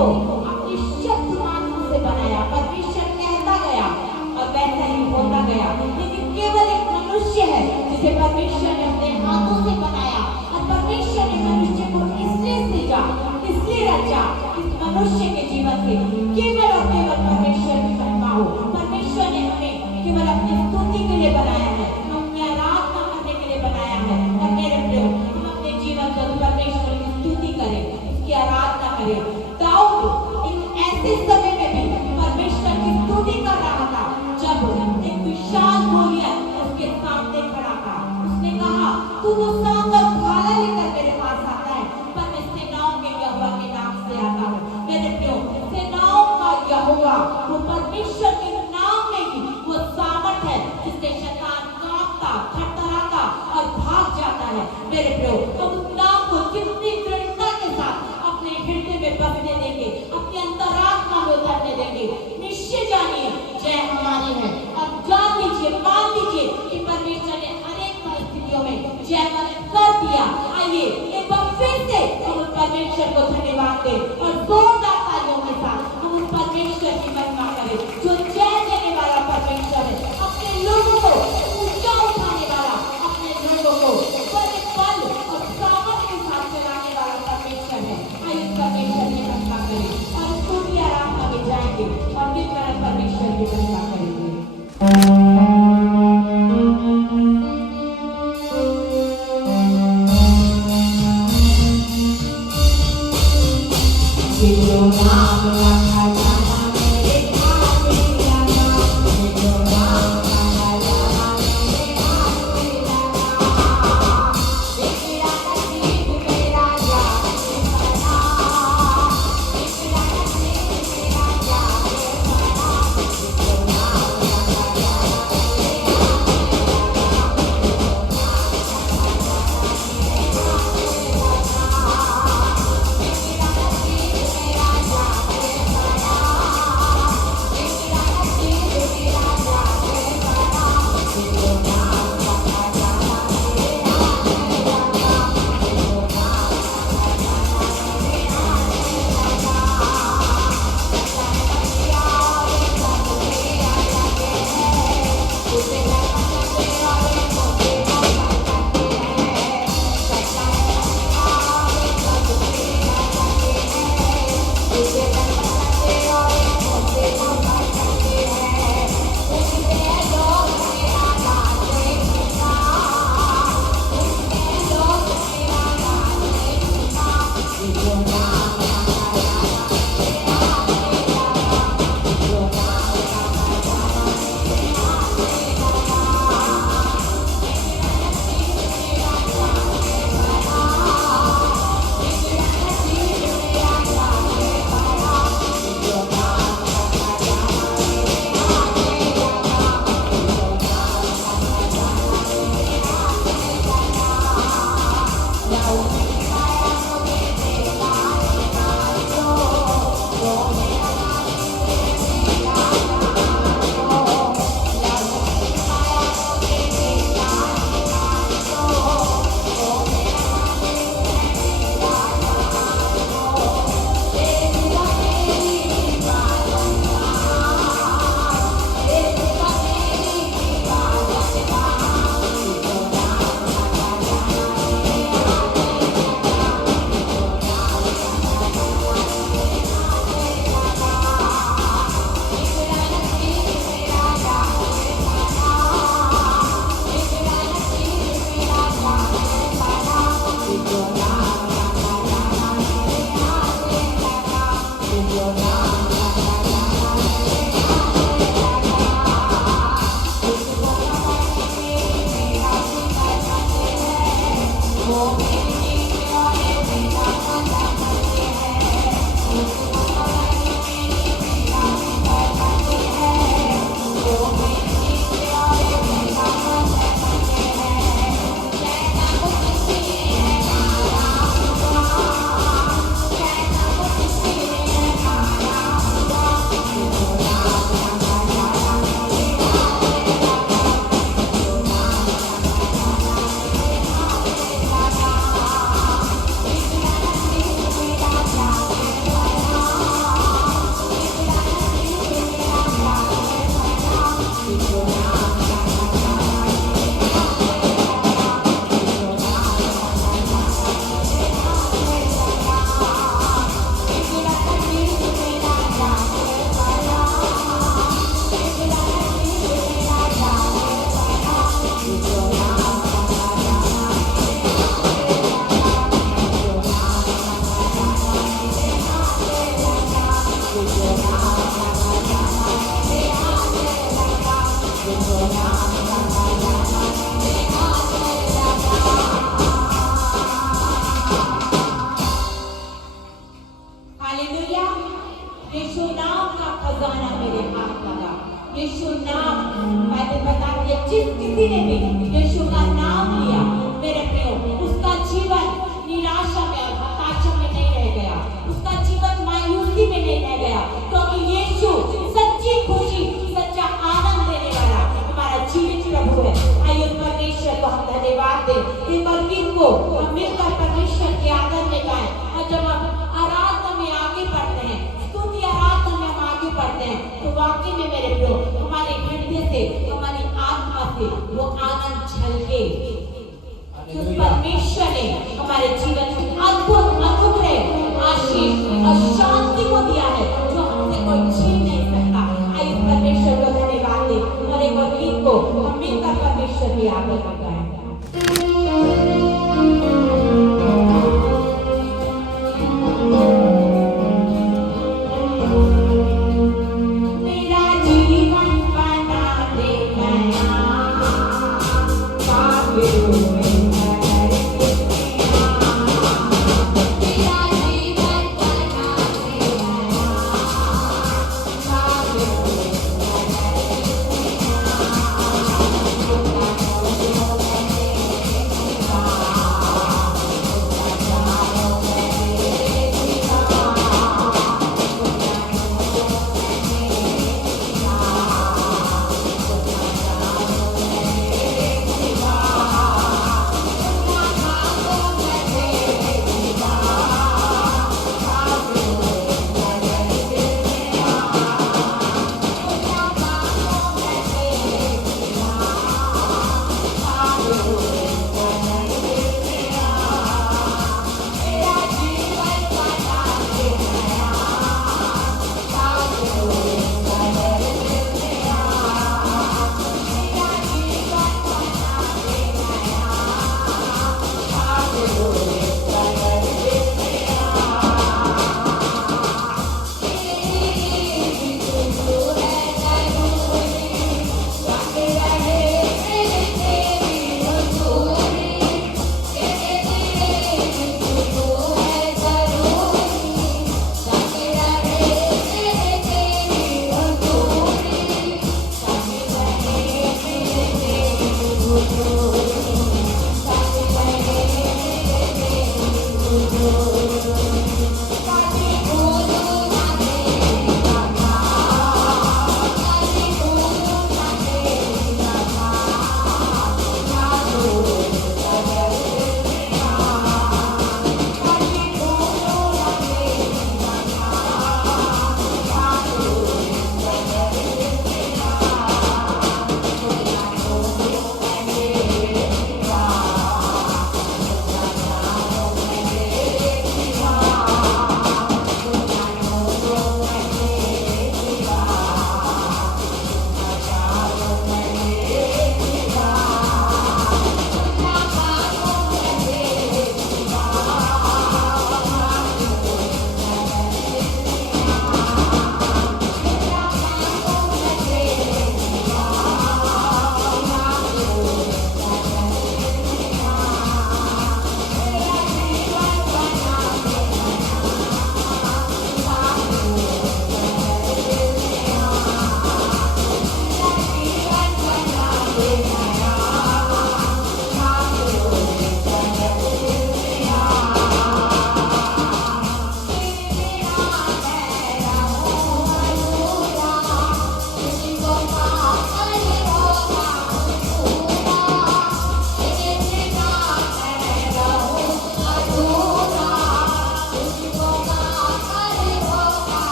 को अपने शब्द मात्र से बनाया, परमेश्वर कहता गया और वैसा ही होता गया। लेकिन केवल एक मनुष्य है जिसे परमेश्वर ने अपने हाथों से बनाया और परमेश्वर ने मनुष्य को इसलिए सृजा, इसलिए रचा, इस मनुष्य के जीवन से केवल और केवल परमेश्वर की महिमा हो। परमेश्वर ने हमें केवल अपनी स्तुति के लिए बनाया है, अपनी आराधना करने के लिए बनाया है। और मेरे प्रियो, हम अपने जीवन को परमेश्वर की स्तुति करें, उसकी आराधना करें। दाऊद एक ऐसे समय में भी परमेश्वर की स्तुति कर रहा था जब एक विशाल गोलियत उसके सामने खड़ा था। उसने कहा, तू तो सांप और भाला लेकर मेरे पास आता है, पर मैं सेनाओं के यहोवा के नाम से आता हूँ। मेरे प्रियो, सेनाओं का यहोवा वो परमेश्वर के नाम में ही वो सामर्थ है जिससे शैतान कांपता, थरथराता और भाग जाता है। मेरे प्रियो, हम उस नाम को कितनी दृढ़ता के साथ अपने हृदय में बसने देंगे, अपनी अंतरात्मा में उतरने देंगे। निश्चय जानिए जय हमारी है और जान लीजिए, मान लीजिए कि परमेश्वर ने अनेक परिस्थितियों में जय कर दिया। आइए एक बार फिर से हम उस परमेश्वर को धन्यवाद दें और जोरदार तालियों के साथ हम उस परमेश्वर की महिमा करें जो जय देने वाला परमेश्वर है, अपने लोगों को ऊंचा उठाने वाला, अपने लोगों को बड़े बल और सामर्थ के साथ चलाने वाला परमेश्वर है। आइए परमेश्वर की महिमा करें और स्तुति आराधना में जाएंगे और दिन भर परमेश्वर की महिमा करेंगे।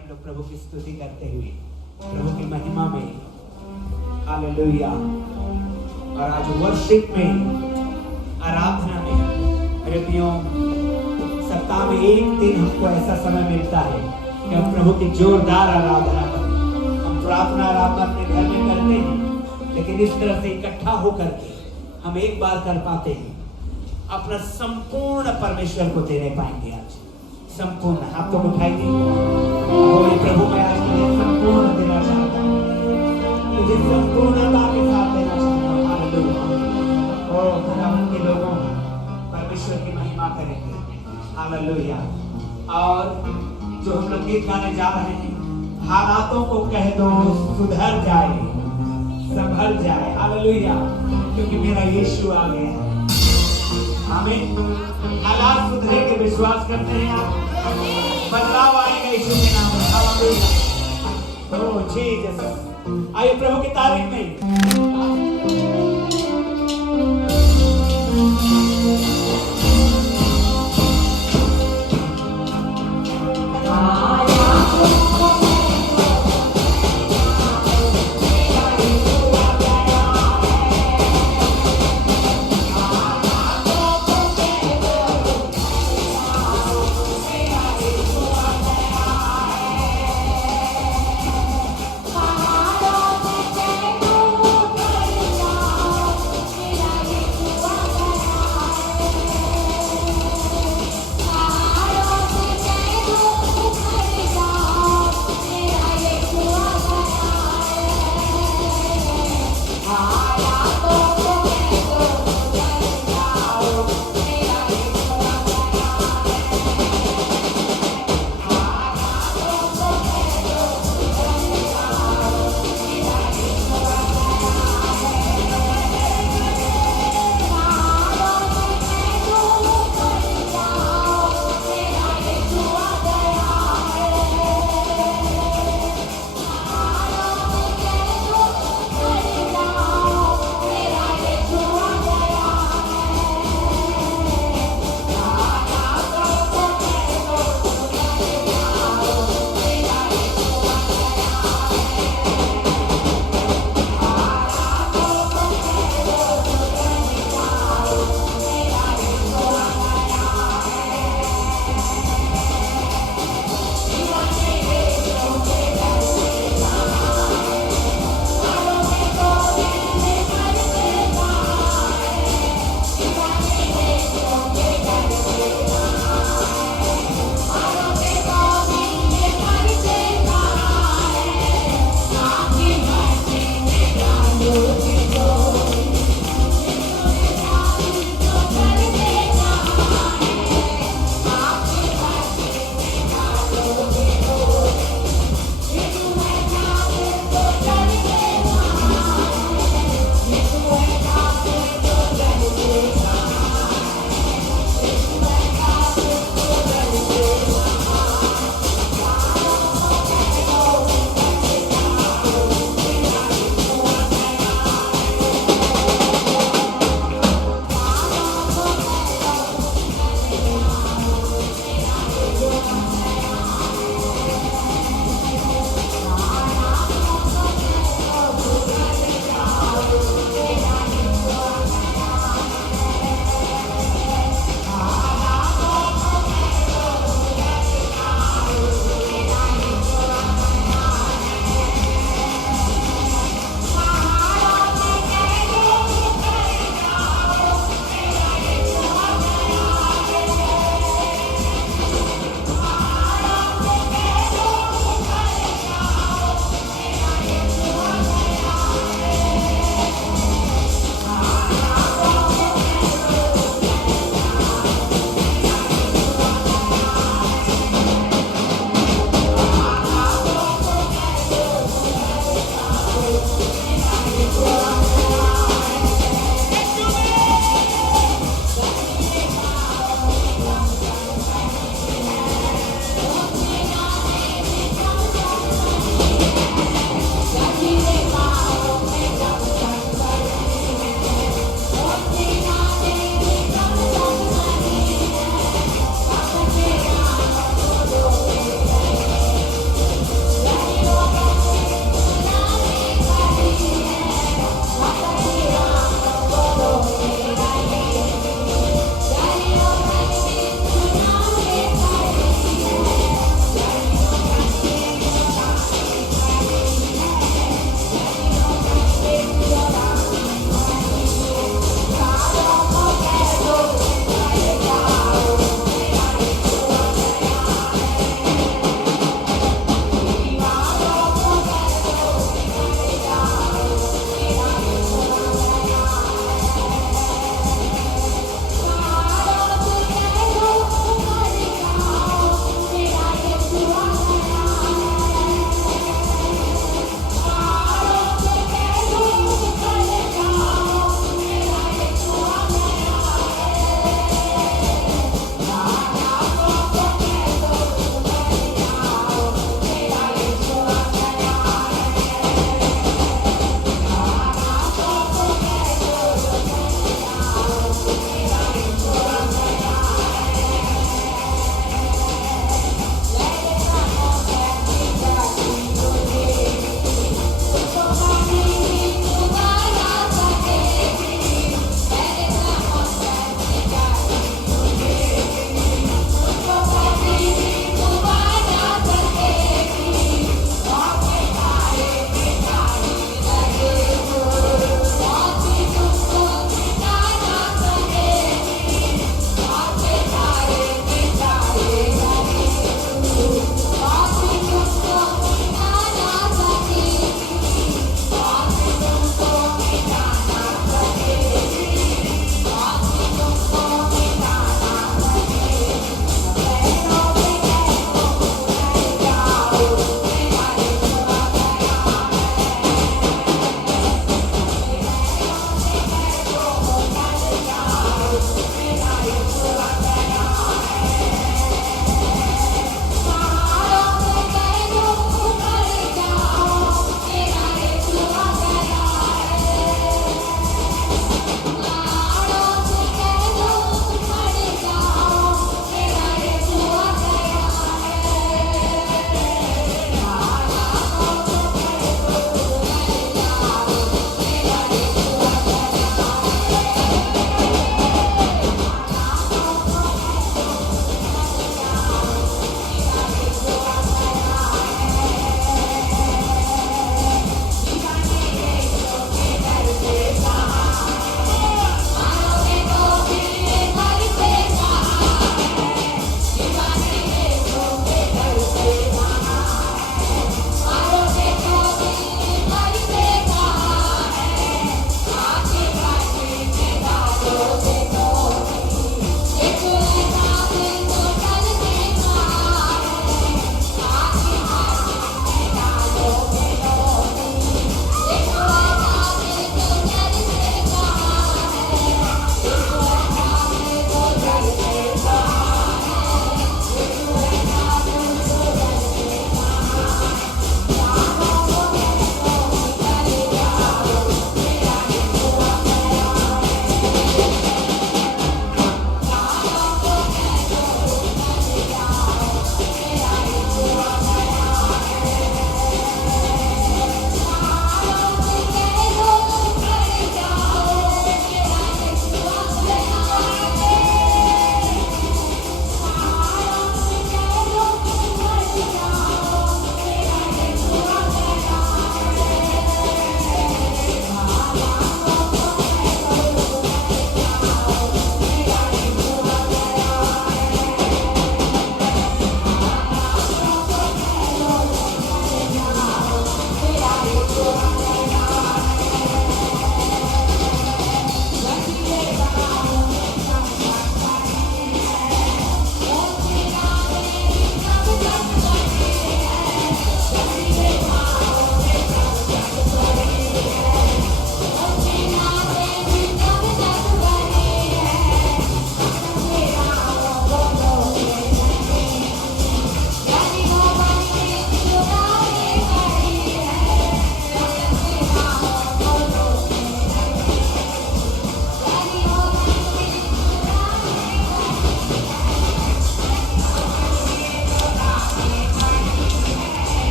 हम लोग प्रभु की स्तुति करते हुए प्रभु की महिमा में, हालेलुया। और आज वर्शिप में, आराधना में, मेरे प्रियो, सप्ताह में एक दिन हमको ऐसा समय मिलता है कि हम प्रभु की जोरदार आराधना करें। हम प्रार्थना आराधना अपने घर में करते हैं, लेकिन इस तरह से इकट्ठा होकर के हम एक बार कर पाते हैं, अपना संपूर्ण परमेश्वर को देने पाएंगे। आज संपूर्ण आप तो उठाइए, बोले प्रभु मैं आज तुझे संपूर्ण देना चाहता हूँ, तुझे संपूर्णता के साथ देना चाहता हूँ। हालेलुया। ओ खुदावंद के लोगों, परमेश्वर की महिमा करेंगे। हालेलुया। और जो हम लोग गीत गाने जा रहे हैं, हालातों को कह दो सुधर जाए, संभल जाए। हालेलुया। क्योंकि मेरा यीशु आ गया है। आमीन। हालात सुधरेंगे, विश्वास करते हैं आप? बदलाव आएगा यीशु के नाम में। हालेलुया। ओह जीसस। आइए प्रभु की तारीफ में।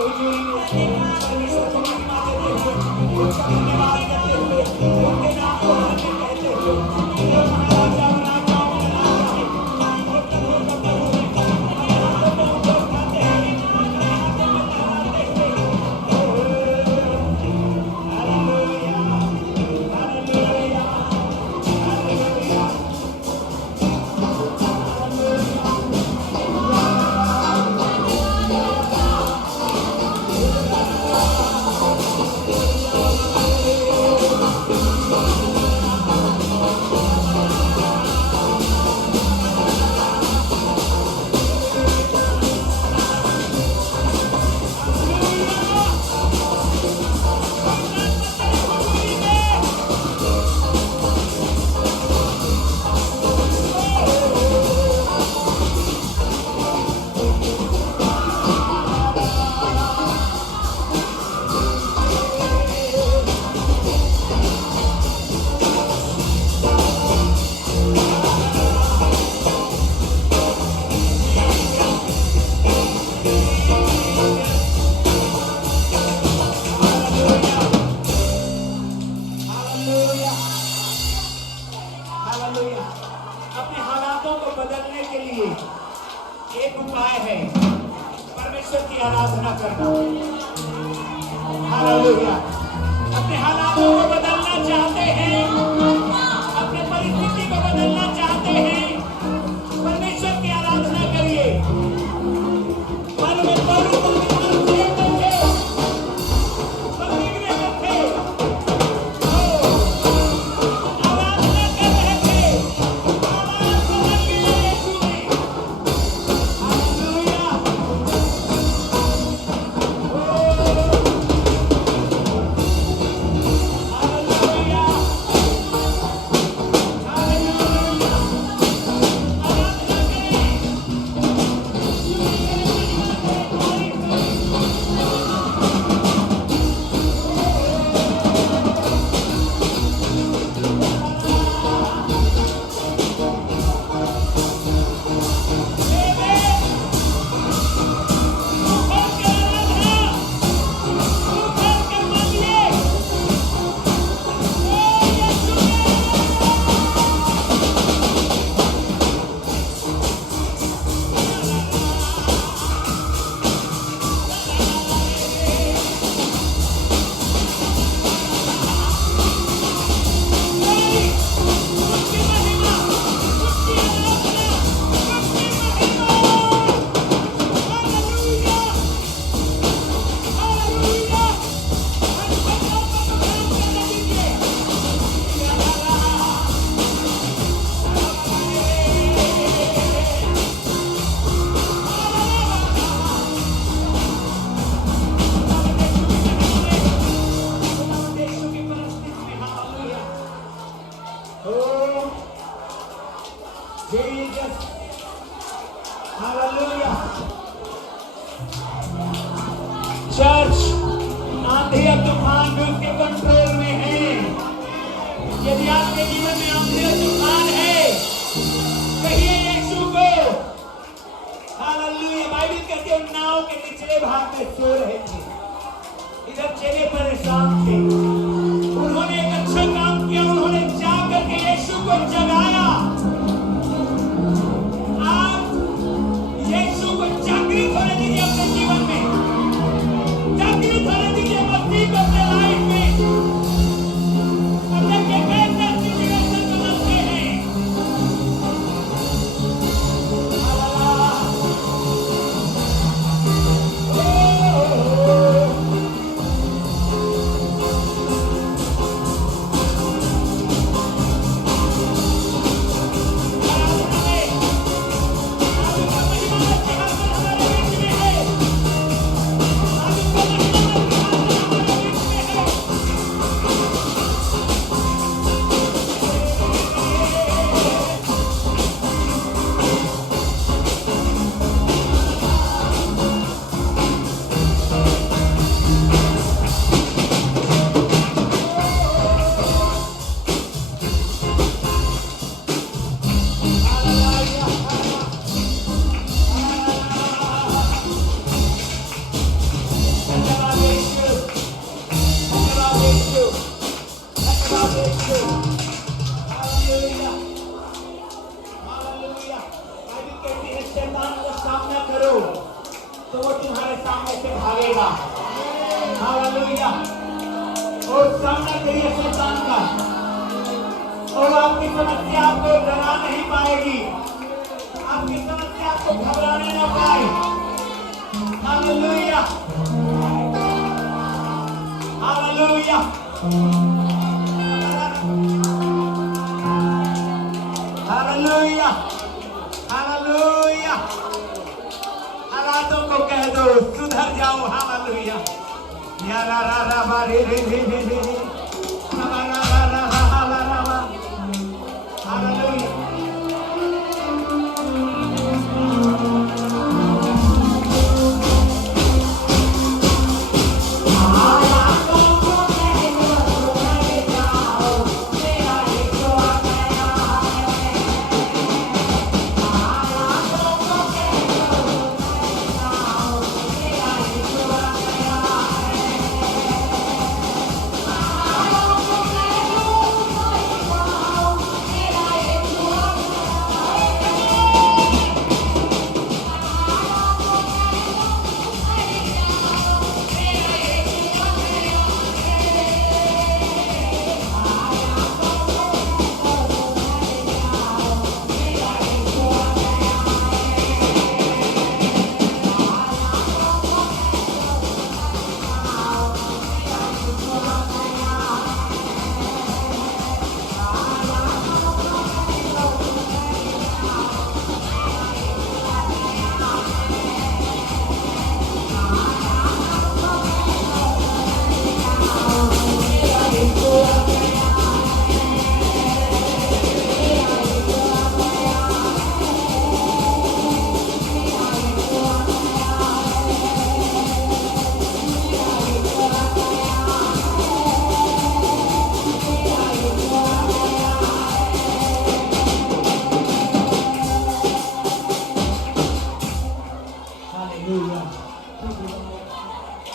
के हुजूरी में परमेश्वर को महिमा देते हुए, उसका धन्यवाद करते हुए, उनके नाम को धन्य कहते हुए, जो महाराजा और राजाओं में राजा है, वो प्रभु का प्रभु है, हमारे हाथों में उनको उठाते हैं, हमारे हाथों में लहराते हुए, hallelujah, hallelujah, hallelujah. Hallelujah, hallelujah. अपने हालातों को बदलने के लिए एक उपाय है, परमेश्वर की आराधना करना। हालेलुया। अपने हालातों को बदलना चाहते हैं, अपने परिस्थिति को बदलना चाहते हैं, परमेश्वर की आराधना करिए। मालूम है पौलुस बीमार थे, बंदी में थे, आराधना कर रहे थे, आवाज बदल गई यीशु में। हालेलुया। Hallelujah, hallelujah. आराधना करें। Jesus. Hallelujah. चर्च, आंधी और तूफान भी उसके कंट्रोल में है। यदि आपके जीवन में आंधी और तूफान है, कहिए यीशु को। हालेलुया। बाइबल कहती है नाव के निचले भाग में सो रहे थे, इधर चेले परेशान थे। उन्होंने एक अच्छा काम किया, उन्होंने जाकर के यीशु को जगाया। आप यीशु को जागृत होने दीजिए अपने जीवन में, जागृत होने दीजिए मसीह को अपने लाइफ में। और देखिए कैसे सिचुएशन बदलते हैं। शैतान का सामना करो तो वो तुम्हारे सामने से भागेगा। हालेलुया। और सामना करिए शैतान का, और आपकी समस्या आपको डरा नहीं पाएगी, आपकी समस्या आपको घबराने ना पाए। Hallelujah, hallelujah, hallelujah, hallelujah. हालातों को कह दो सुधर जाओ। हालेलुया। या रा रा रा बा रे रे रे रे रे रे। रा रा रा रा रा रा रा रा रा। हालेलुया।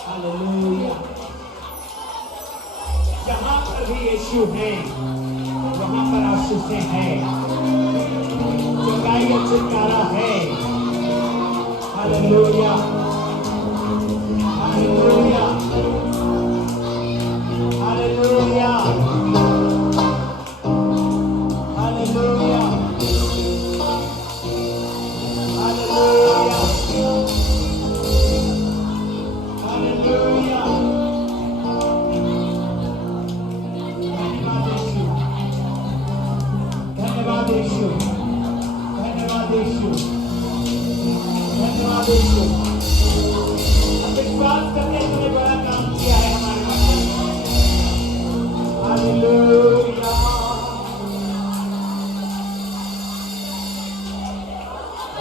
हालेलुया। जहाँ पर भी यीशु है वहाँ पर आशीषें हैं, चंगाई और छुटकारा है। Hallelujah, hallelujah, hallelujah, hallelujah, hallelujah, hallelujah. धन्यवाद यीशु, धन्यवाद यीशु, धन्यवाद यीशु। हम विश्वास करते हैं तूने बड़ा काम किया है हमारे मध्य में। हालेलुया।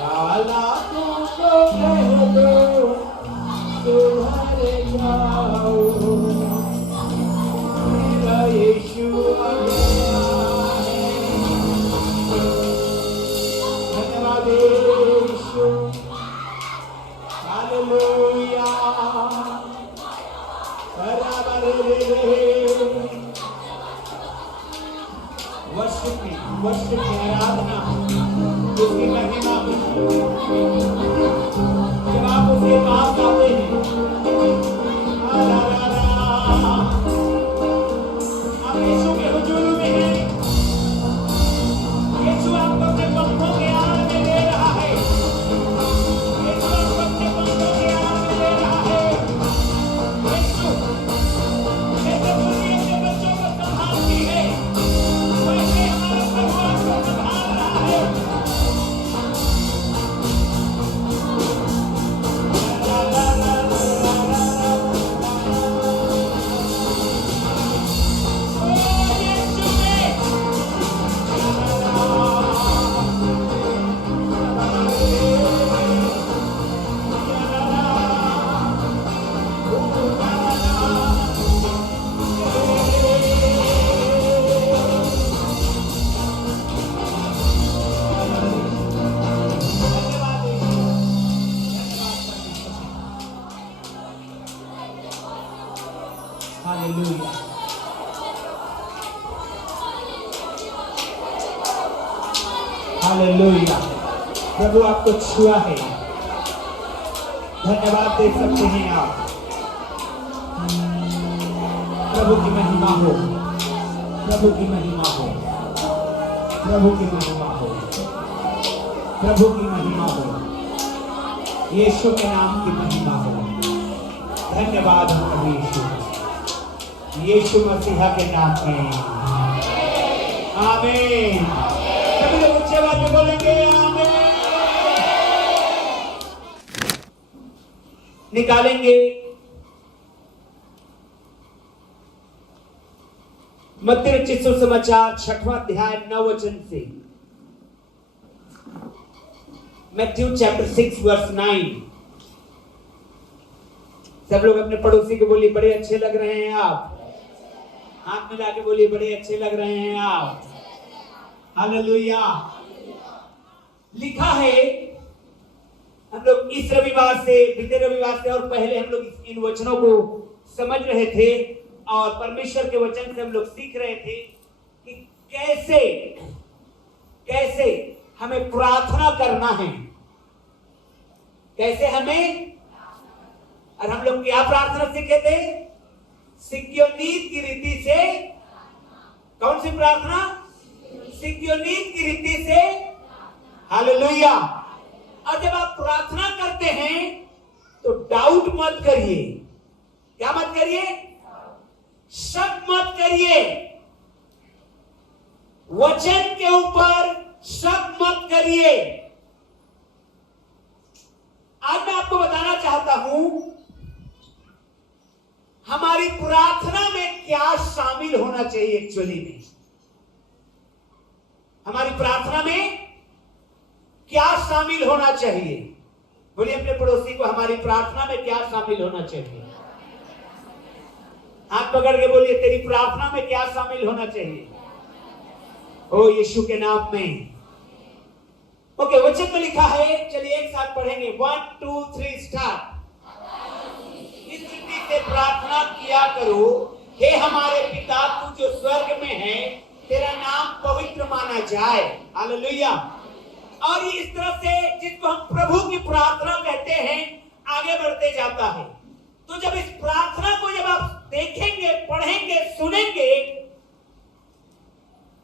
हालातों को कह दो सुधर जाओ, मेरा यीशु आ गया है। धन्यवाद यीशु। हालेलुया। बराबर वर्षिप में आराधना, उसकी महिमा में जब आप उसके पास आते हैं, आप यीशु के हुजूर में हैं। यीशु आपको अपने पंखों के आड़ में ले रहा है। यीशु आपको अपने पंखों के आड़ में ले रहा है। यीशु जैसे दुनिया के बच्चों को संभालती है, वैसे हमारा प्रभु आपको संभाल रहा है। Hallelujah. Hallelujah. प्रभु आपको छुआ है। धन्यवाद दे सकते हैं आप। प्रभु की महिमा हो, प्रभु की महिमा हो, प्रभु की महिमा हो, प्रभु की महिमा हो, यीशु के नाम की महिमा हो। धन्यवाद हो प्रभु यीशु, यीशु मसीहा के नाम में आमीन। सभी लोग ऊंचे आवाज में बोलेंगे आमीन। निकालेंगे मत्ती रचित सुसमाचार 6वां अध्याय 9 वचन से। Matthew chapter 6 verse 9। सब लोग अपने पड़ोसी को बोलिए बड़े अच्छे लग रहे हैं आप। हाथ मिला के बोलिए बड़े अच्छे लग रहे हैं आप। हालेलुया। लिखा है, हम लोग इस रविवार से, बीते रविवार से और पहले हम लोग इन वचनों को समझ रहे थे और परमेश्वर के वचन से हम लोग सीख रहे थे कि कैसे हमें प्रार्थना करना है, कैसे हमें। और हम लोग क्या प्रार्थना सीखे थे? सिक्योनीत की रीति से। कौन सी प्रार्थना? सिक्योनीत की रीति से। हालेलुया। और जब आप प्रार्थना करते हैं तो डाउट मत करिए। क्या मत करिए? शक मत करिए। वचन के ऊपर शक मत करिए। आज मैं आपको बताना चाहता हूं हमारी प्रार्थना में क्या शामिल होना चाहिए। एक्चुअली में हमारी प्रार्थना में क्या शामिल होना चाहिए? बोलिए अपने पड़ोसी को, हमारी प्रार्थना में क्या शामिल होना चाहिए? हाथ पकड़ के बोलिए, तेरी प्रार्थना में क्या शामिल होना चाहिए? ओ यीशु के नाम में। ओके, वचन में लिखा है, चलिए एक साथ पढ़ेंगे। 1 2 3 स्टार्ट। इस रीति से प्रार्थना किया करो, हे हमारे पिता तू जो स्वर्ग में है, तेरा नाम पवित्र माना जाए। हालेलुया। और ये इस तरह से जिसको हम प्रभु की प्रार्थना कहते हैं आगे बढ़ते जाता है। तो जब इस प्रार्थना को जब आप देखेंगे, पढ़ेंगे, सुनेंगे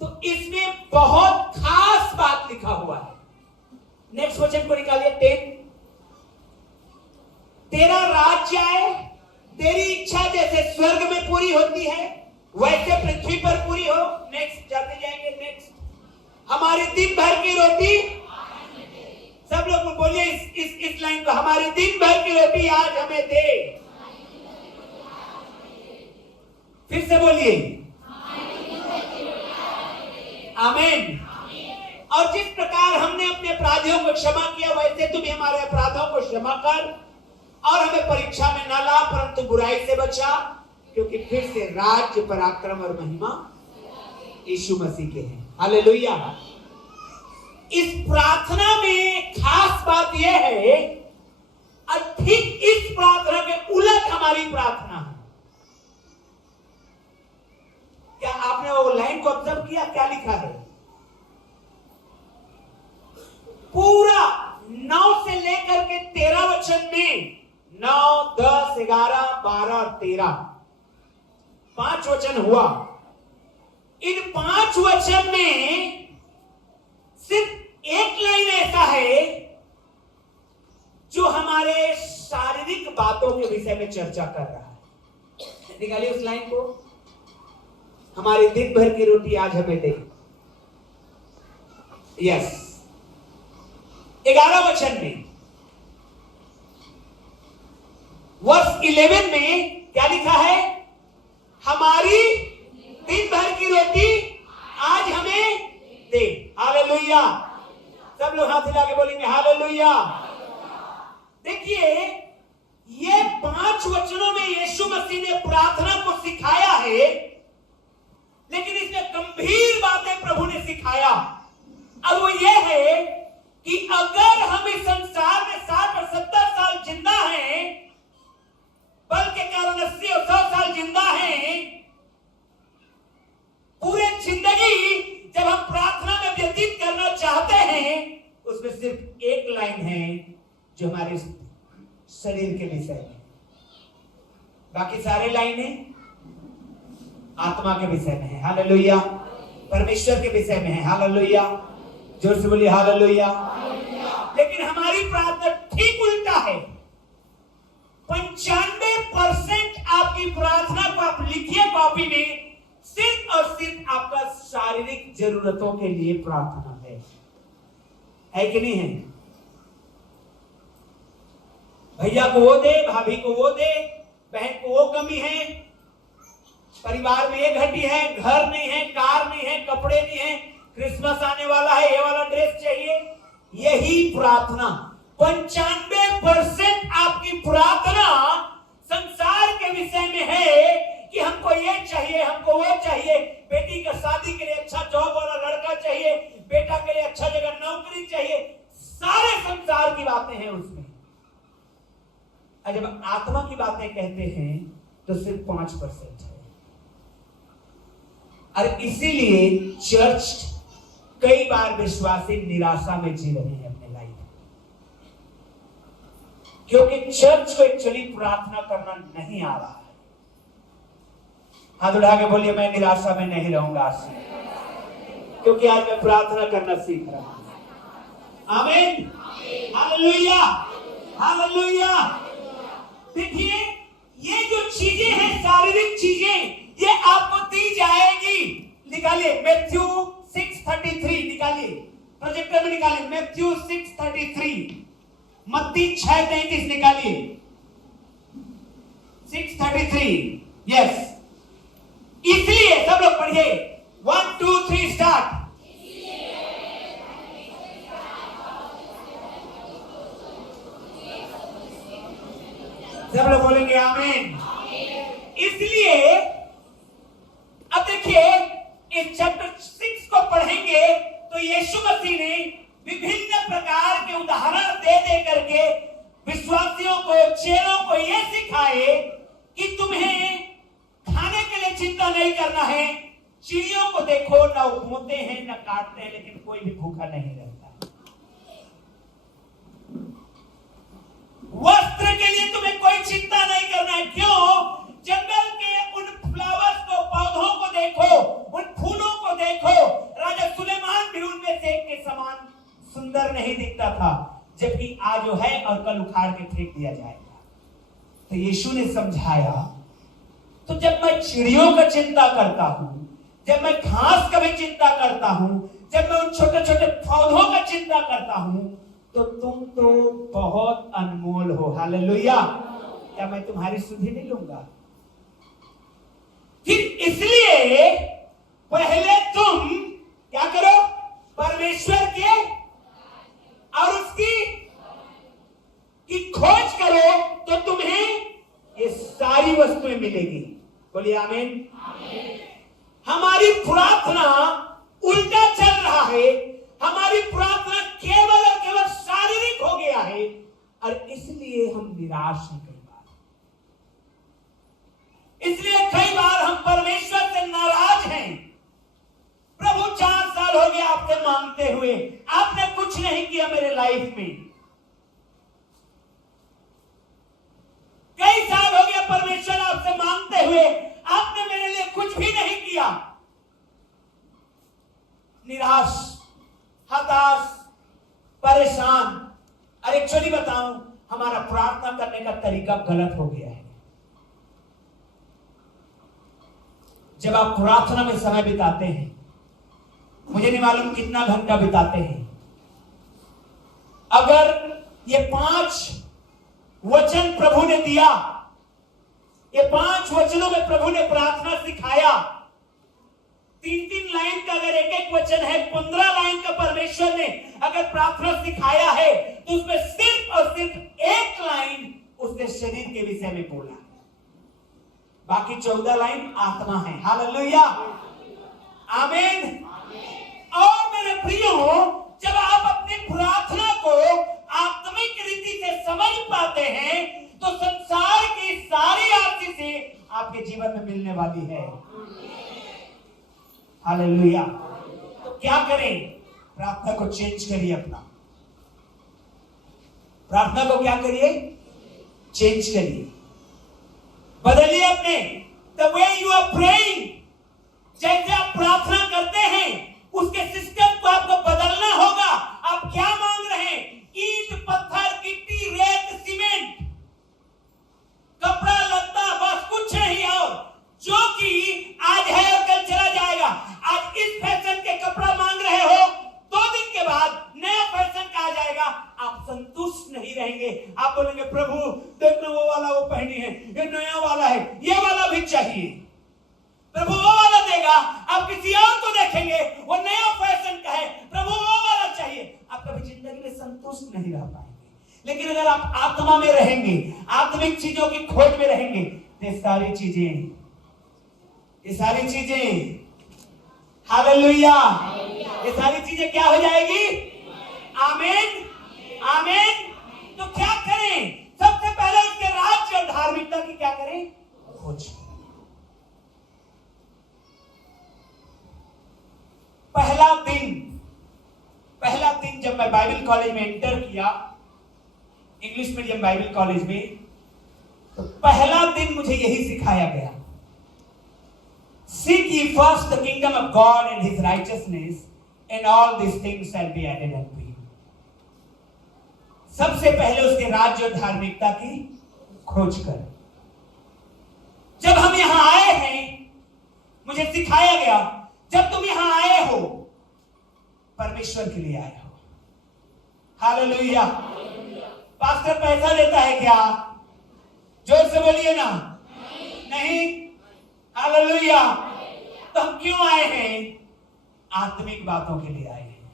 तो इसमें बहुत खास बात लिखा हुआ है। नेक्स्ट वचन को निकालिए 10। तेरा राज्य आए, तेरी इच्छा जैसे स्वर्ग में पूरी होती है वैसे पृथ्वी पर पूरी हो। नेक्स्ट जाते जाएंगे। नेक्स्ट, हमारे दिन भर की रोटी, सब लोग बोलिए इस लाइन को, हमारी दिन भर की रोटी आज हमें दे। फिर से बोलिए आमीन। और जिस प्रकार हमने अपने अपराधियों को क्षमा किया वैसे तुम भी हमारे अपराधों को क्षमा कर, और हमें परीक्षा में न ला परंतु बुराई से बचा, क्योंकि फिर से राज्य, पराक्रम और महिमा यीशु मसीह के हैं। हालेलुया। इस प्रार्थना में खास बात यह है, ठीक इस प्रार्थना के उलट हमारी प्रार्थना है। क्या आपने वो लाइन को ऑब्जर्व किया? क्या लिखा है? पूरा 9 से लेकर के 13 वचन में, 9 10 11 12 और 13 5 वचन हुआ। इन 5 वचन में सिर्फ एक लाइन ऐसा है जो हमारे शारीरिक बातों के विषय में चर्चा कर रहा है। निकालिए उस लाइन को, हमारी दिन भर की रोटी आज हमें दे। यस। 11 वचन में, वर्ष 11 में क्या लिखा है? हमारी दिन भर की रोटी आज हमें दे। हालेलुया। सब लोग हाथ हिला के बोलेंगे हालेलुया। देखिए, ये 5 वचनों में यीशु मसीह ने प्रार्थना को सिखाया है, लेकिन इसमें गंभीर बातें प्रभु ने सिखाया। और वो ये है कि अगर हम इस संसार में 60 और 70 साल जिंदा हैं, बल के कारण 80 और 100 साल जिंदा हैं, पूरे जिंदगी जब हम प्रार्थना में व्यतीत करना चाहते हैं, उसमें सिर्फ जो हमारे शरीर के विषय में, बाकी सारे लाइनें आत्मा के विषय में है। हालेलुया। परमेश्वर के विषय में है। हालेलुया। जोर से बोलिए हालेलुया। लेकिन हमारी प्रार्थना ठीक उल्टा है। 95% आपकी प्रार्थना को आप लिखिए कॉपी में, सिर्फ और सिर्फ आपका शारीरिक जरूरतों के लिए प्रार्थना है कि नहीं है? भैया को वो दे, भाभी को वो दे, बहन को वो कमी है, परिवार में ये घटी है, घर नहीं है, कार नहीं है, कपड़े नहीं है, क्रिसमस आने वाला है, ये वाला ड्रेस चाहिए। यही प्रार्थना 95% आपकी प्रार्थना संसार के विषय में है कि हमको ये चाहिए, हमको वो चाहिए, बेटी का शादी के लिए अच्छा जॉब वाला लड़का चाहिए, बेटा के लिए अच्छा जगह नौकरी चाहिए, सारे संसार की बातें हैं उसमें। और जब आत्मा की बातें कहते हैं तो सिर्फ 5% है। और इसीलिए चर्च कई बार विश्वासी निराशा में जी रहे हैं अपने लाइफ में, क्योंकि चर्च को एक्चुअली प्रार्थना करना नहीं आ रहा है। हाथ उठा के बोलिए, मैं निराशा में नहीं रहूंगा आज से, क्योंकि आज मैं प्रार्थना करना सीख रहा हूं। आमीन। हालेलुया। हालेलुया। देखिए, ये जो चीजें हैं, शारीरिक चीजें, ये आपको दी जाएगी। निकालिए मैथ्यू 6:33, निकालिए प्रोजेक्टर में, निकालिए मैथ्यू 6:33, मत्ती 6:33 निकालिए। 6:33, यस। इसलिए सब लोग पढ़िए, 1 2 3 स्टार्ट। सब लोग बोलेंगे आमीन। इसलिए अब देखिए, इस चैप्टर 6 को पढ़ेंगे तो यीशु मसीह ने विभिन्न प्रकार के उदाहरण दे दे करके विश्वासियों को, चेलों को यह सिखाए कि तुम्हें खाने के लिए चिंता नहीं करना है। चिड़ियों को देखो, न बोते हैं न काटते हैं, लेकिन कोई भी भूखा नहीं रहता। वस्त्र के लिए तुम्हें कोई चिंता नहीं करना है। क्यों? जंगल के उन फ्लावर्स को, पौधों को देखो, उन फूलों को देखो। राजा सुलेमान भी उनमें से एक के समान सुंदर नहीं दिखता था, जबकि आज जो है और कल उखाड़ के फेंक दिया जाएगा। तो यीशु ने समझाया, तो जब मैं चिड़ियों का चिंता करता हूं, जब मैं घास का भी चिंता करता हूं, जब मैं उन छोटे छोटे पौधों का चिंता करता हूं, तो तुम तो बहुत अनमोल हो। हालेलुया। क्या मैं तुम्हारी सुधि नहीं लूंगा? फिर इसलिए पहले तुम क्या करो? परमेश्वर के और उसकी खोज करो, तो तुम्हें ये सारी वस्तुएं मिलेगी। बोलिए आमीन। हमारी प्रार्थना उल्टा चल रहा है। हमारी प्रार्थना केवल और केवल शारीरिक हो गया है, और इसलिए हम निराश हैं। इसलिए कई बार हम परमेश्वर से नाराज हैं। प्रभु 4 साल हो गए आपसे मांगते हुए, आपने कुछ नहीं किया मेरे लाइफ में। कई साल हो गया परमेश्वर आपसे मांगते हुए, आपने मेरे लिए कुछ भी नहीं किया। निराश, हताश, परेशान। और एक्चुअली बताऊं, हमारा प्रार्थना करने का तरीका गलत हो गया है। जब आप प्रार्थना में समय बिताते हैं, मुझे नहीं मालूम कितना घंटा बिताते हैं, अगर ये 5 वचन प्रभु ने दिया, ये 5 वचनों में प्रभु ने प्रार्थना सिखाया, 3-3 लाइन का अगर एक वचन है, 15 लाइन का परमेश्वर ने अगर प्रार्थना सिखाया है, तो उसमें सिर्फ और सिर्फ 1 लाइन उसने शरीर के विषय में बोला, बाकी 14 लाइन आत्मा है। हालेलुया। आमीन। और मेरे प्रियो, जब आप अपनी प्रार्थना को आत्मिक रीति से समझ पाते हैं, तो संसार की सारी आशीषें आपके जीवन में मिलने वाली है। हालेलुया। तो क्या करें? प्रार्थना को चेंज करिए अपना। प्रार्थना को क्या करिए? चेंज करिए, बदलिए अपने the way you are praying. जैसे आप प्रार्थना करते हैं उसके सिस्टम को आपको बदलना होगा। आप क्या मांग रहे हैं? ईंट, पत्थर, गिट्टी, रेत, सीमेंट, कपड़ा, लत्ता, बस कुछ नहीं और, जो कि आज है और कल चला जाएगा। आज इस फैशन के कपड़ा मांग रहे हो, 2 दिन के बाद नया फैशन का आ जाएगा, आप संतुष्ट नहीं रहेंगे। आप बोलेंगे प्रभु देखना वो वाला वो पहनी है, ये नया वाला है, ये वाला भी चाहिए। प्रभु वो वाला देगा, आप किसी और को देखेंगे वो नया फैशन का है, प्रभु वो वाला चाहिए। आप कभी जिंदगी में संतुष्ट नहीं रह पाएंगे। लेकिन अगर आप आत्मा में रहेंगे, आत्मिक चीजों की खोज में रहेंगे, ये सारी चीजें हालेलुया, ये सारी चीजें क्या हो जाएगी? आमीन, आमीन। तो क्या करें? सबसे पहले उसके राज्य और धार्मिकता की क्या करें? खोज। पहला दिन जब मैं बाइबल कॉलेज में एंटर किया, इंग्लिश मीडियम बाइबल कॉलेज में, तो पहला दिन मुझे यही सिखाया गया, Seek ye first the kingdom of God and his righteousness, and all these things shall be added unto you. सबसे पहले उसके राज्य और धार्मिकता की खोज कर। जब हम यहां आए हैं, मुझे सिखाया गया, जब तुम यहां आए हो परमेश्वर के लिए आए हो। हालेलुया। पास्टर पैसा देता है क्या? जोर से बोलिए ना। नहीं। हालेलुया। तो हम क्यों आए हैं? आत्मिक बातों के लिए आए हैं,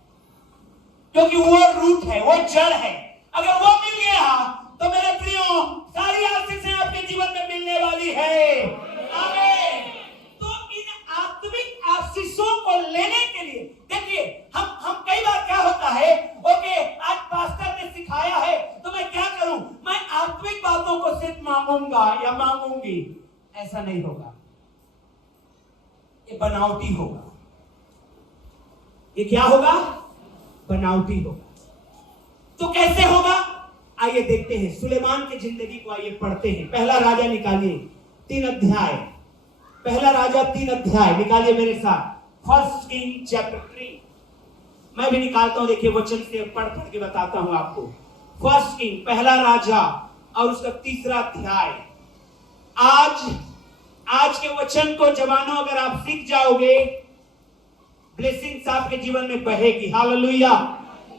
क्योंकि वो रूट है, वो जड़ है। अगर वो मिल गया तो मेरे प्रियो सारी आशीषें आपके जीवन में मिलने वाली है। आमीन। तो इन आत्मिक आशीषों को लेने के लिए देखिए, हम कई बार क्या होता है, ओके आज पास्टर ने सिखाया है तो मैं क्या करूं? मैं आत्मिक बातों को सिर्फ मांगूंगा या मांगूंगी, ऐसा नहीं होगा। ये बनावटी होगा। ये क्या होगा? बनावटी होगा। तो कैसे होगा? आइए देखते हैं। सुलेमान की जिंदगी को आइए पढ़ते हैं। पहला राजा निकालिए 3 अध्याय। पहला राजा 3 अध्याय निकालिए मेरे साथ। First king chapter 3। मैं भी निकालता हूं, देखिए वचन से पढ़ के बताता हूं आपको। फर्स्ट किंग, पहला राजा और उसका 3रा अध्याय। आज के वचन को जवानों अगर आप सीख जाओगे, ब्लेसिंग्स आपके जीवन में बहेगी। हालेलुया।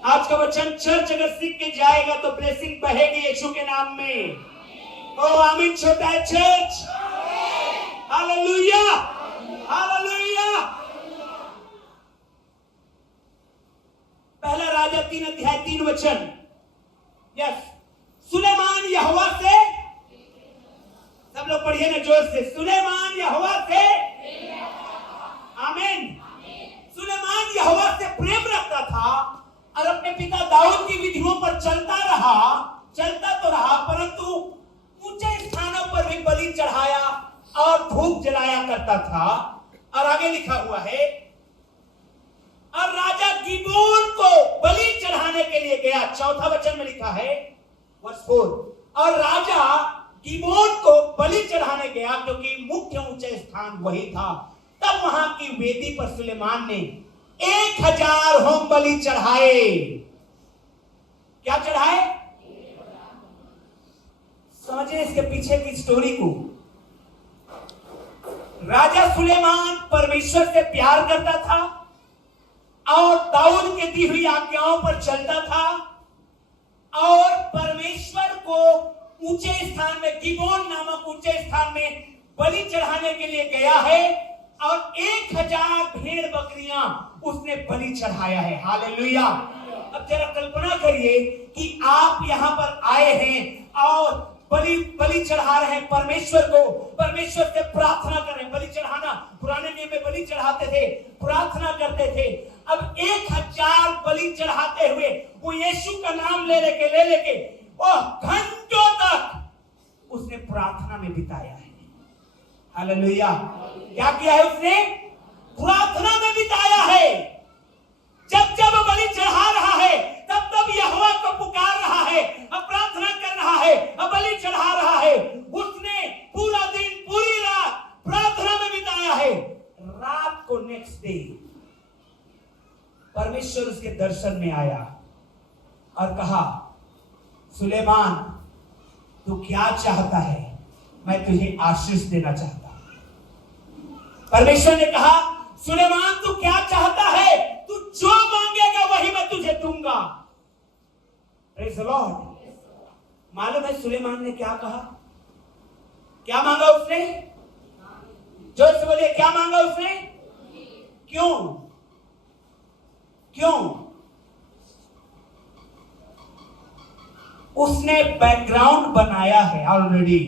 आज का वचन चर्च अगर सीख के जाएगा तो ब्लेसिंग बहेगी यीशु के नाम में। ओ आमीन। छोटा है चर्च। Hallelujah, hallelujah. पहला राजा 3 अध्याय 3 वचन। यस। सुलेमान यहोवा से, सब लोग पढ़िए ना जोर से, सुलेमान यहोवा से, आमीन। सुलेमान यहोवा से प्रेम रखता था और अपने पिता दाऊद की विधियों पर चलता तो रहा, परंतु ऊंचे स्थानों पर भी बलि चढ़ाया और धूप जलाया करता था। और आगे लिखा हुआ है, और राजा गिबोन को बलि चढ़ाने के लिए गया। 4था वचन में लिखा है वर्स 4, और राजा गिबोन को बलि चढ़ाने गया क्योंकि मुख्य ऊंचा स्थान वही था। तब वहां की वेदी पर सुलेमान ने 1000 होम बलि चढ़ाए। क्या चढ़ाए? समझिए इसके पीछे की स्टोरी को। राजा सुलेमान परमेश्वर से प्यार करता था और दाऊद की दी हुई आज्ञाओं पर चलता था, और परमेश्वर को ऊंचे स्थान में, गिबोन नामक ऊंचे स्थान में बलि चढ़ाने के लिए गया है, और 1000 भेड़ बकरियां उसने बलि चढ़ाया है। हालेलुया। अब जरा कल्पना करिए कि आप यहां पर आए हैं और बलि चढ़ा रहे हैं परमेश्वर को, परमेश्वर से प्रार्थना कर रहे हैं। बलि चढ़ाना, पुराने नियम में बलि चढ़ाते थे, प्रार्थना करते थे। अब 1000 बलि चढ़ाते हुए वो यीशु का नाम ले लेके और घंटों तक उसने प्रार्थना में बिताया है। हालेलुया। क्या किया है उसने? प्रार्थना में बिताया है। जब बलि चढ़ा रहा है तब तब यहोवा को पुकार रहा है, अब प्रार्थना कर रहा है, अब बलि चढ़ा रहा है। उसने पूरा दिन पूरी रात प्रार्थना में बिताया है। रात को नेक्स्ट डे परमेश्वर उसके दर्शन में आया और कहा, सुलेमान तू क्या चाहता है? मैं तुझे आशीष देना चाहता हूं। परमेश्वर ने कहा, सुलेमान तू क्या चाहता है? तू जो मांगेगा वही मैं तुझे दूंगा। Praise the Lord. मालूम है सुलेमान ने क्या कहा? क्या मांगा उसने? जोर से बोलिए, क्या मांगा उसने? क्यों? क्यों? उसने बैकग्राउंड बनाया है ऑलरेडी।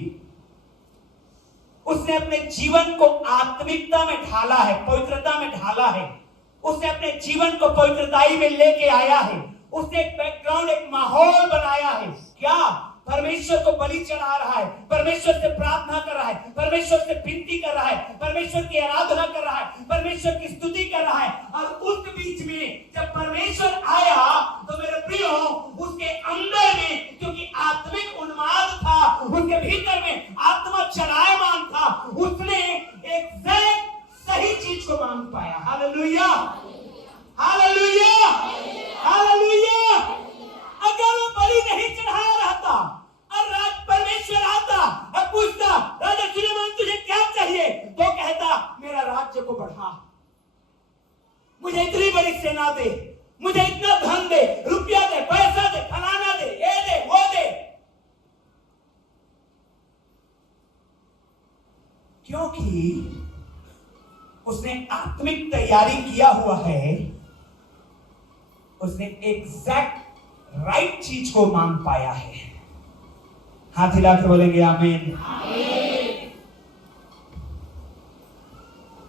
उसने अपने जीवन को आत्मिकता में ढाला है, पवित्रता में ढाला है। उसने अपने जीवन को पवित्रताई में लेके आया है। उसने एक बैकग्राउंड, एक माहौल बनाया है। क्या? परमेश्वर को बलि चढ़ा रहा है, परमेश्वर से प्रार्थना कर रहा है, परमेश्वर से विनती कर रहा है, परमेश्वर की आराधना कर रहा है, परमेश्वर की स्तुति कर रहा है। और उस बीच में जब परमेश्वर आया तो मेरे प्रियो, उसके अंदर में क्योंकि आत्मिक उन्माद था, उसके भीतर में आत्मा चलायमान था, उसने एग्जैक्ट सही चीज को मांग पाया। Hallelujah, hallelujah, hallelujah. अगर वो बलि नहीं चढ़ाया रहता और राज परमेश्वर आता और पूछता, राजा सुलेमान तुझे क्या चाहिए? तो कहता, मेरा राज्य को बढ़ा, मुझे इतनी बड़ी सेना दे, मुझे इतना धन दे, रुपया दे, पैसा दे, फलाना दे, ये दे, वो दे। क्योंकि उसने आत्मिक तैयारी किया हुआ है। उसने एग्जैक्ट राइट चीज को मांग पाया है। हाथ हिला के बोलेंगे आमीन।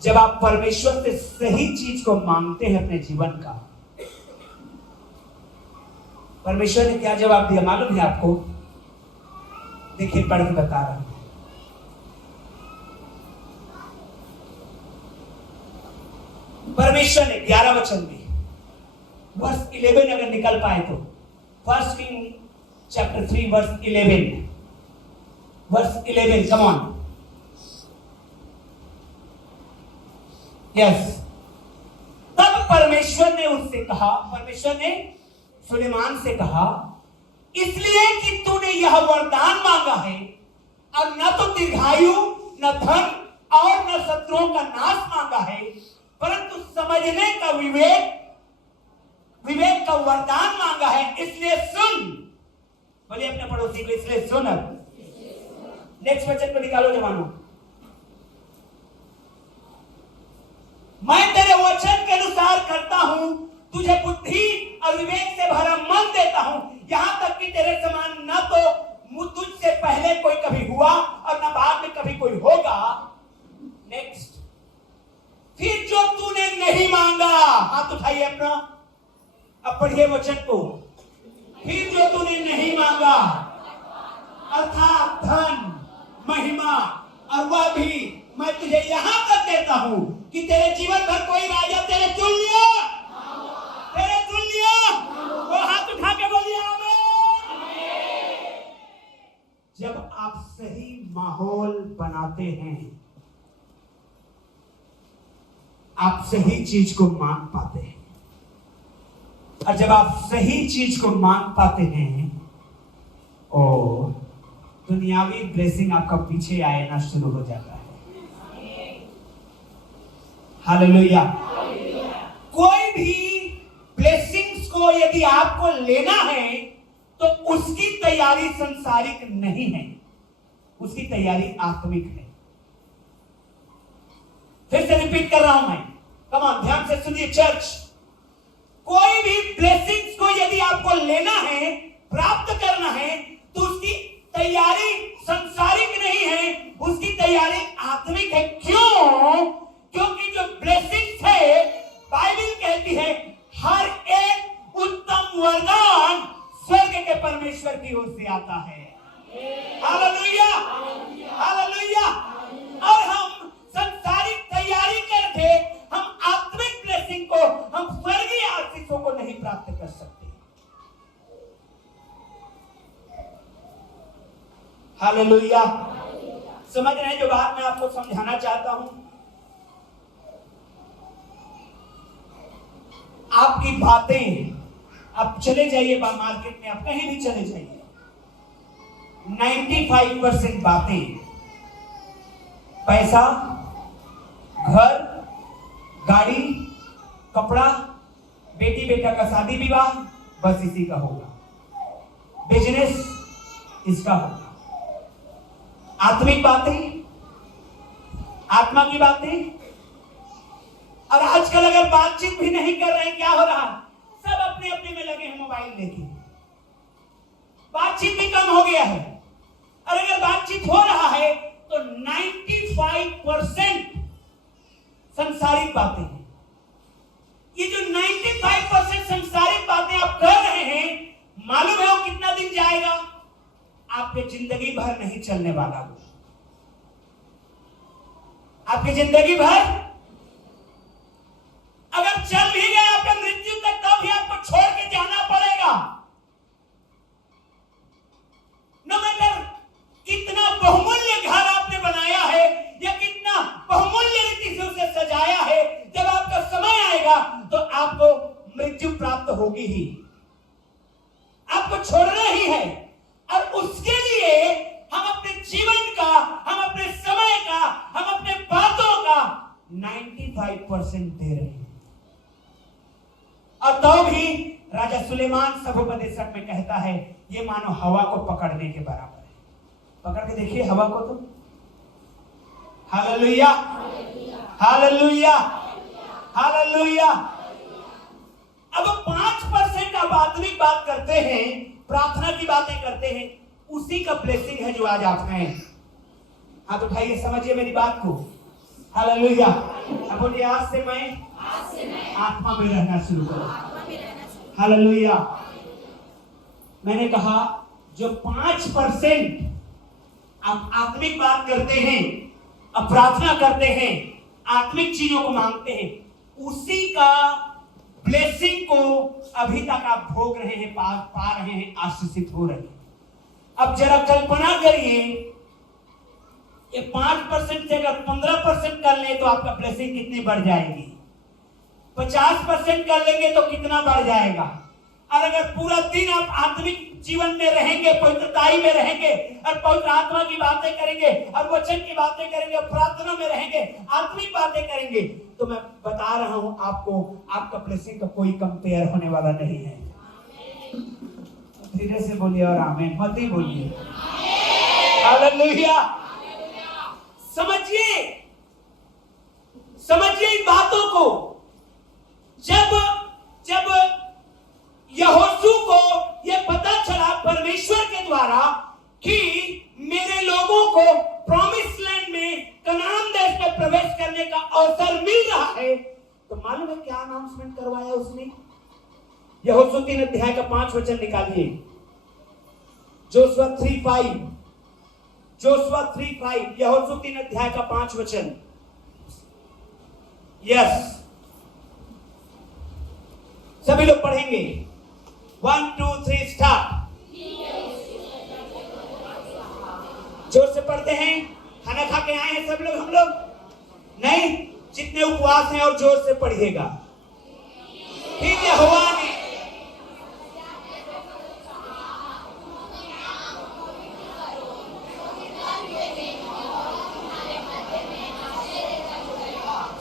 जब आप परमेश्वर से सही चीज को मांगते हैं अपने जीवन का, परमेश्वर ने क्या जवाब दिया मालूम है आपको? देखिए, पढ़ के बता रहा हूं। परमेश्वर ने 11 वचन में वर्स 11 अगर निकल पाए तो, first king chapter 3 verse 11, come on. Yes. तब परमेश्वर ने उससे कहा, परमेश्वर ने सुलेमान से कहा, इसलिए कि तूने यह वरदान मांगा है और न तो दीर्घायु, न धन और न शत्रुओं का नाश मांगा है, परंतु समझने का विवेक का वरदान मांगा है। इसलिए सुन। बोलिए अपने पड़ोसी को, इसलिए सुन। नेक्स्ट वचन को निकालो जवानों। मैं तेरे वचन के अनुसार करता हूं, तुझे बुद्धि और विवेक से भरा मन देता हूं, यहां तक कि तेरे समान न तो तुझसे पहले कोई कभी हुआ और न बाद में कभी कोई होगा। नेक्स्ट। फिर जो तूने नहीं मांगा, हाथ उठाइए अपना, अब पढ़िए वचन को। फिर जो तूने नहीं मांगा, अर्थात धन, महिमा, और वह भी मैं तुझे यहां तक देता हूं कि तेरे जीवन भर कोई राजा तेरे तुल्य, वो हाथ उठा के बोलिए आमीन। जब आप सही माहौल बनाते हैं, आप सही चीज को मांग पाते हैं। और जब आप सही चीज को मांग पाते हैं, और दुनियावी ब्लेसिंग आपका पीछे आना शुरू हो जाता है। हालेलुया। कोई भी ब्लेसिंग्स को यदि आपको लेना है तो उसकी तैयारी संसारिक नहीं है, उसकी तैयारी आत्मिक है। फिर से रिपीट कर रहा हूं मैं, कम ऑन, ध्यान से सुनिए चर्च। कोई भी ब्लेसिंग्स को यदि आपको लेना है, प्राप्त करना है, तो उसकी तैयारी संसारिक नहीं है, उसकी तैयारी आत्मिक है। क्यों? क्योंकि जो ब्लेसिंग्स है, बाइबल कहती है हर एक उत्तम वरदान स्वर्ग के परमेश्वर की ओर से आता है। Hallelujah, hallelujah. और हम संसारिक तैयारी करके हम आत्मिक ब्लेसिंग को, हम स्वर्गीय आशीषों को नहीं प्राप्त कर सकते। हालेलुया। समझ रहे हैं जो बात मैं आपको समझाना चाहता हूं? आपकी बातें, आप चले जाइए मार्केट में, आप कहीं भी चले जाइए, 95% बातें, पैसा, घर, गाड़ी, कपड़ा, बेटी बेटा का शादी विवाह, बस इसी का होगा। बिजनेस इसका होगा। आत्मिक बातें, आत्मा की बातें। और आजकल अगर बातचीत भी नहीं कर रहे हैं, क्या हो रहा है? सब अपने अपने में लगे हैं मोबाइल लेके, बातचीत भी कम हो गया है। और अगर बातचीत हो रहा है तो 95% संसारिक बातें हैं। ये जो 95% संसारिक बातें आप कर रहे हैं, मालूम है वो कितना दिन जाएगा? आपके जिंदगी भर नहीं चलने वाला वो, आपकी जिंदगी भर अगर चल भी गया आपके मृत्यु तक, तो भी आपको छोड़ के जाना पड़ेगा। नो मैटर कितना बहुमूल्य घर आपने बनाया है या कितना बहुमूल्य रीति से उसे सजाया है, जब आपका समय आएगा तो आपको मृत्यु प्राप्त होगी ही, आपको छोड़ना ही है। और उसके लिए हम अपने जीवन का, हम अपने समय का, हम अपने बातों का 95% दे रहे हैं। और तो भी राजा सुलेमान सभोपदेशक में कहता है, ये मानो हवा को पकड़ने के बराबर है। पकड़ के देखिए हवा को तो। Hallelujah, hallelujah, hallelujah. अब 5% आप आत्मिक बात करते हैं, प्रार्थना की बातें करते हैं, उसी का ब्लेसिंग है जो आज आप हैं। हाँ तो भाई समझिए मेरी बात को। हालेलुया। अब बोलिए आज से मैं आत्मा में रहना शुरू करूं। हालेलुया। मैंने कहा जो 5% आप आत्मिक बात करते हैं, अब प्रार्थना करते हैं, आत्मिक चीजों को मांगते हैं, उसी का ब्लेसिंग को अभी तक आप भोग रहे हैं, पा रहे हैं, आशीषित हो रहे हैं। अब जरा कल्पना करिए, ये 5% से अगर 15% कर ले तो आपका ब्लेसिंग कितनी बढ़ जाएगी? 50% कर लेंगे तो कितना बढ़ जाएगा? और अगर पूरा दिन आप आत्मिक जीवन में रहेंगे, पवित्रताई में रहेंगे और पवित्र आत्मा की बातें करेंगे और वचन की बातें करेंगे, प्रार्थना में रहेंगे, आत्मिक बातें करेंगे, तो मैं बता रहा हूं आपको, आपका ब्लेसिंग का कोई कंपेयर होने वाला नहीं है। धीरे से बोलिए और आमीन मत ही बोलिए। हालेलुया। समझिए, समझिए इन बातों को। जब यहोशू को यह पता चला परमेश्वर के द्वारा कि मेरे लोगों को प्रॉमिस लैंड में, कनान देश में प्रवेश करने का अवसर मिल रहा है, तो मालूम है क्या अनाउंसमेंट करवाया उसने? यहोशू 3 अध्याय का 5 वचन निकालिए। जोशुआ 3:5, जोशुआ 3:5, यहोशू 3 अध्याय का 5 वचन। यस, सभी लोग पढ़ेंगे। 1 2 3 स्टार्ट। जोर से पढ़ते हैं। खाना खा के आए हैं सब लोग? हम लोग नहीं, जितने उपवास हैं और जोर से पढ़िएगा। फिर यहोवा ने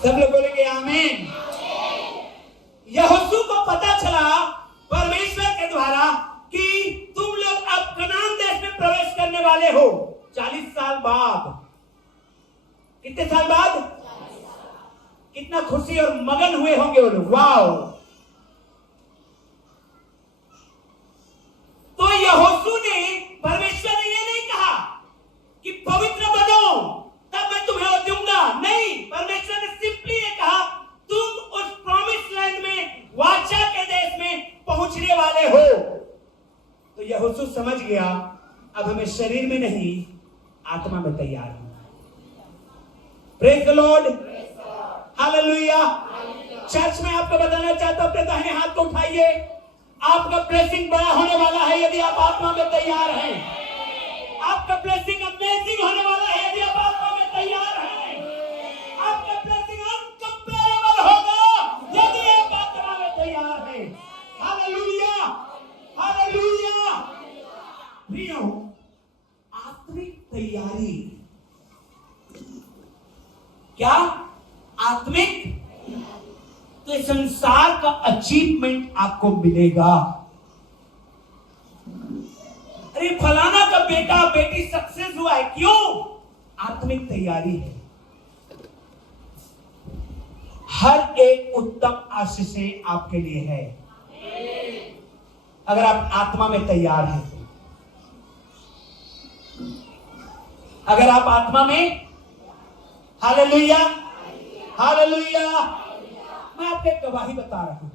सब लोग बोलेंगे आमीन। यहोशू को पता चला परमेश्वर के द्वारा कि तुम लोग अब कनान देश में प्रवेश करने वाले हो 40 साल बाद। कितने साल बाद? 40 साल। कितना खुशी और मगन हुए होंगे वो लोग। वाओ। तो यहोशू ने, परमेश्वर ने ये नहीं कहा कि पवित्र बनो तब मैं तुम्हें वो दूंगा, नहीं, परमेश्वर ने सिंपली ये कहा तुम उस प्रॉमिस लैंड में, वाचा के देश में पहुंचने वाले हो। तो यहोशू समझ गया अब हमें शरीर में नहीं, आत्मा में तैयार होना है। Praise the Lord, hallelujah. Church में आपको बताना चाहता हूं, अपने दाहिने हाथ को उठाइए। आपका ब्लेसिंग बड़ा होने वाला है यदि आप आत्मा में तैयार हैं। आपका ब्लेसिंग अमेजिंग होने वाला है यदि आप आत्मा में तैयार हैं। आपका ब्लेसिंग अनकंपेरेबल होगा यदि आप आत्मा में तैयार हैं। Hallelujah, hallelujah. प्रियो, आत्मिक तैयारी क्या? आत्मिक, तो इस संसार का अचीवमेंट आपको मिलेगा। अरे फलाना का बेटा बेटी सक्सेस हुआ है, क्यों? आत्मिक तैयारी है। हर एक उत्तम आशीषें आपके लिए है अगर आप आत्मा में तैयार हैं। अगर आप आत्मा में, हालेलुया, हालेलुया। मैं आपको एक गवाही बता रहा हूं।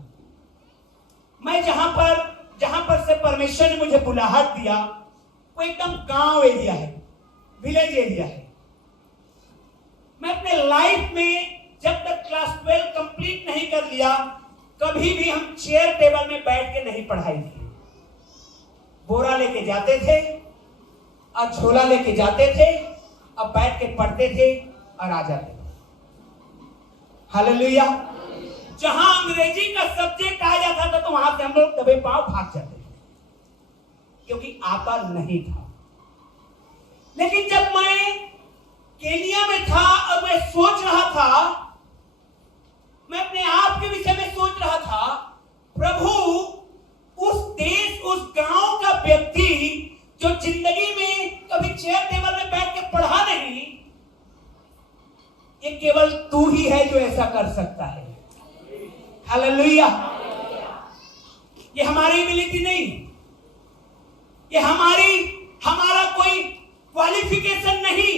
मैं जहां पर से परमेश्वर ने मुझे बुलाहट दिया, वो एकदम गांव एरिया है, विलेज एरिया है। मैं अपने लाइफ में जब तक क्लास 12 कंप्लीट नहीं कर लिया, कभी भी हम चेयर टेबल में बैठ के नहीं पढ़ाई की। बोरा लेके जाते थे और झोला लेके जाते थे और बैठ के पढ़ते थे और आ जाते थे। हालेलुया। जहां अंग्रेजी का सब्जेक्ट आ जाता था तो वहां से हम लोग दबे पांव भाग जाते थे, क्योंकि आता नहीं था। लेकिन जब मैं केनिया में था और मैं सोच रहा था, मैं अपने आप के विषय में सोच रहा था, प्रभु उस देश, उस गांव का व्यक्ति जो जिंदगी में कभी चेयर टेबल में बैठ के पढ़ा नहीं, ये केवल तू ही है जो ऐसा कर सकता है। हालेलुया। ये हमारी एबिलिटी नहीं, ये हमारा कोई क्वालिफिकेशन नहीं।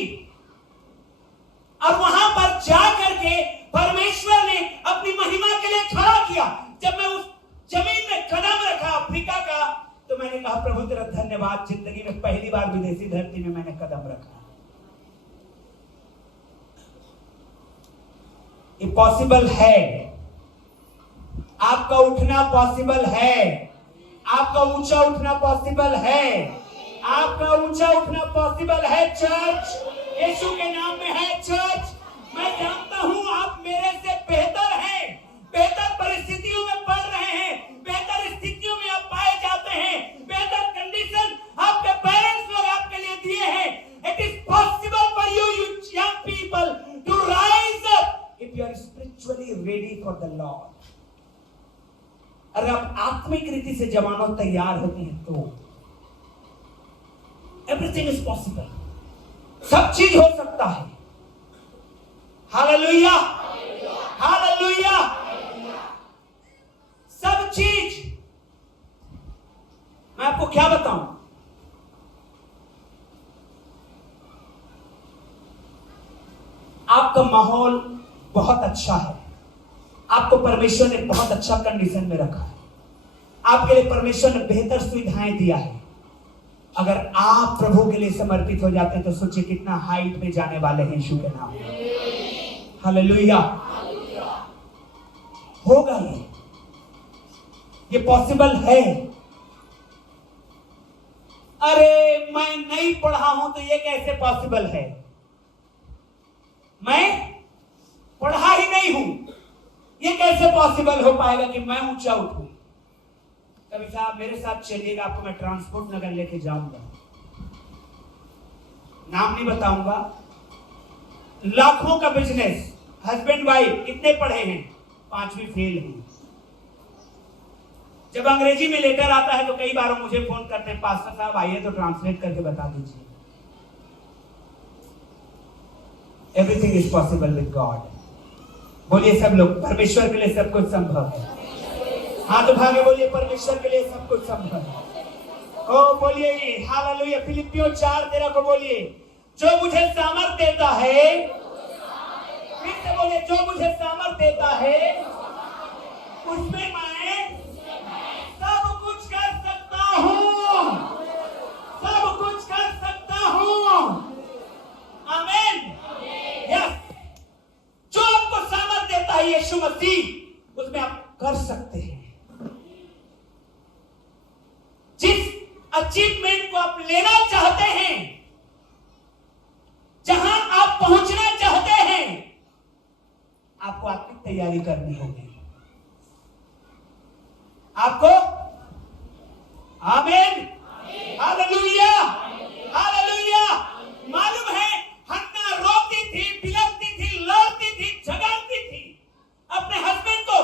और वहां पर जाकर के परमेश्वर ने अपनी महिमा के लिए खड़ा किया। जब मैं उस जमीन में कदम रखा अफ्रीका का, तो मैंने कहा प्रभु तेरा धन्यवाद, जिंदगी में पहली बार विदेशी धरती में मैंने कदम रखा। ये पॉसिबल है, आपका उठना पॉसिबल है, आपका ऊंचा उठना पॉसिबल है, आपका ऊंचा उठना पॉसिबल है। चर्च यीशु के नाम में है। चर्च, मैं जानता हूं आप मेरे से बेहतर हैं, बेहतर परिस्थितियों में पढ़ रहे हैं, बेहतर स्थितियों में आप पाए जाते हैं, बेहतर कंडीशन आपके पेरेंट्स लोग आपके लिए दिए हैं। It is possible for you young people to rise up if you are spiritually ready for the Lord। अगर आप आत्मिक रीति से जवानों तैयार होते हैं तो एवरीथिंग इज पॉसिबल, सब चीज हो सकता है। Hallelujah, hallelujah. सब चीज, मैं आपको क्या बताऊं, आपका माहौल बहुत अच्छा है, आपको परमेश्वर ने बहुत अच्छा कंडीशन में रखा है, आपके लिए परमेश्वर ने बेहतर सुविधाएं दिया है। अगर आप प्रभु के लिए समर्पित हो जाते हैं तो सोचिए कितना हाइट में जाने वाले हैं यीशु के नाम में। हालेलुया। होगा ये पॉसिबल है। अरे मैं नहीं पढ़ा हूं तो ये कैसे पॉसिबल है? मैं पढ़ा ही नहीं हूं, ये कैसे पॉसिबल हो पाएगा कि मैं ऊंचा उठूं? कभी साहब मेरे साथ चलिएगा, आपको मैं ट्रांसपोर्ट नगर लेके जाऊंगा, नाम नहीं बताऊंगा। लाखों का बिजनेस, हस्बैंड वाइफ कितने पढ़े हैं, 5वीं फेल हैं। जब अंग्रेजी में लेटर आता है तो कई बार वो मुझे फोन करते हैं, पास्टर साहब आइए तो ट्रांसलेट करके बता दीजिए। Everything is possible with God. बोलिए सब लोग, परमेश्वर के लिए सब कुछ संभव है। हाथ उठा के बोलिए, परमेश्वर के लिए सब कुछ संभव है। ओ बोलिए हालेलुया। फिलिपियों 4:13 को बोलिए, जो मुझे सामर्थ देता है, फिर से बोलिए, जो मुझे सामर्थ देता है उसमें मैं सब कुछ कर सकता हूं, सब कुछ कर सकता हूं। आमीन। यस, जो आपको सामर्थ देता है यीशु मसीह, उसमें आप कर सकते हैं। जिस अचीवमेंट को आप लेना चाहते हैं तैयारी करनी होगी आपको। आमीन, हालेलुया, हालेलुया। मालूम है हन्ना रोती थी, बिलखती थी, लड़ती थी, झगड़ती थी अपने हस्बैंड को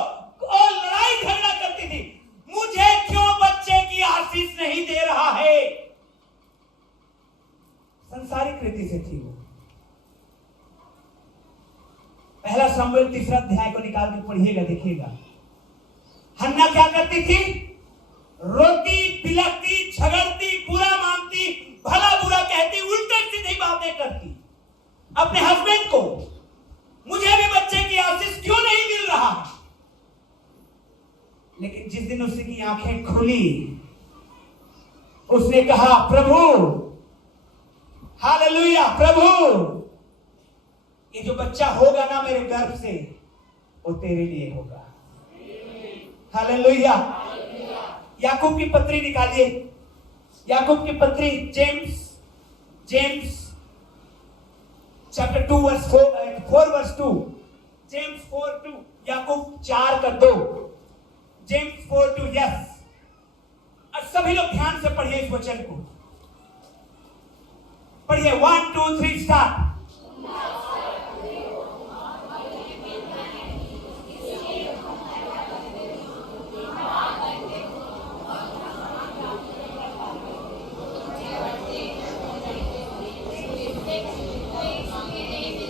और लड़ाई झगड़ा करती थी, मुझे क्यों बच्चे की आशीष नहीं दे रहा है। संसारिक रीति से थी वो। पहला शमूएल 3 अध्याय को निकाल के पढ़िएगा, देखिएगा हन्ना क्या करती थी, रोती, बिलखती, झगड़ती, बुरा मानती, भला बुरा कहती, उल्टे सीधी बातें करती अपने हस्बैंड को, मुझे भी बच्चे की आशीष क्यों नहीं मिल रहा। लेकिन जिस दिन उसकी आंखें खुली, उसने कहा प्रभु, हालेलुया, प्रभु ये जो बच्चा होगा ना मेरे गर्भ से, वो तेरे लिए होगा। हालेलुया। याकूब की पत्री निकालिए, याकूब की पत्री, James chapter 2 verse 4 verse 2, James 4:2, याकूब 4:2, जेम्स 4:2। यस, अब सभी लोग ध्यान से पढ़िए इस वचन को, पढ़िए 1 2 3 स्टार्ट।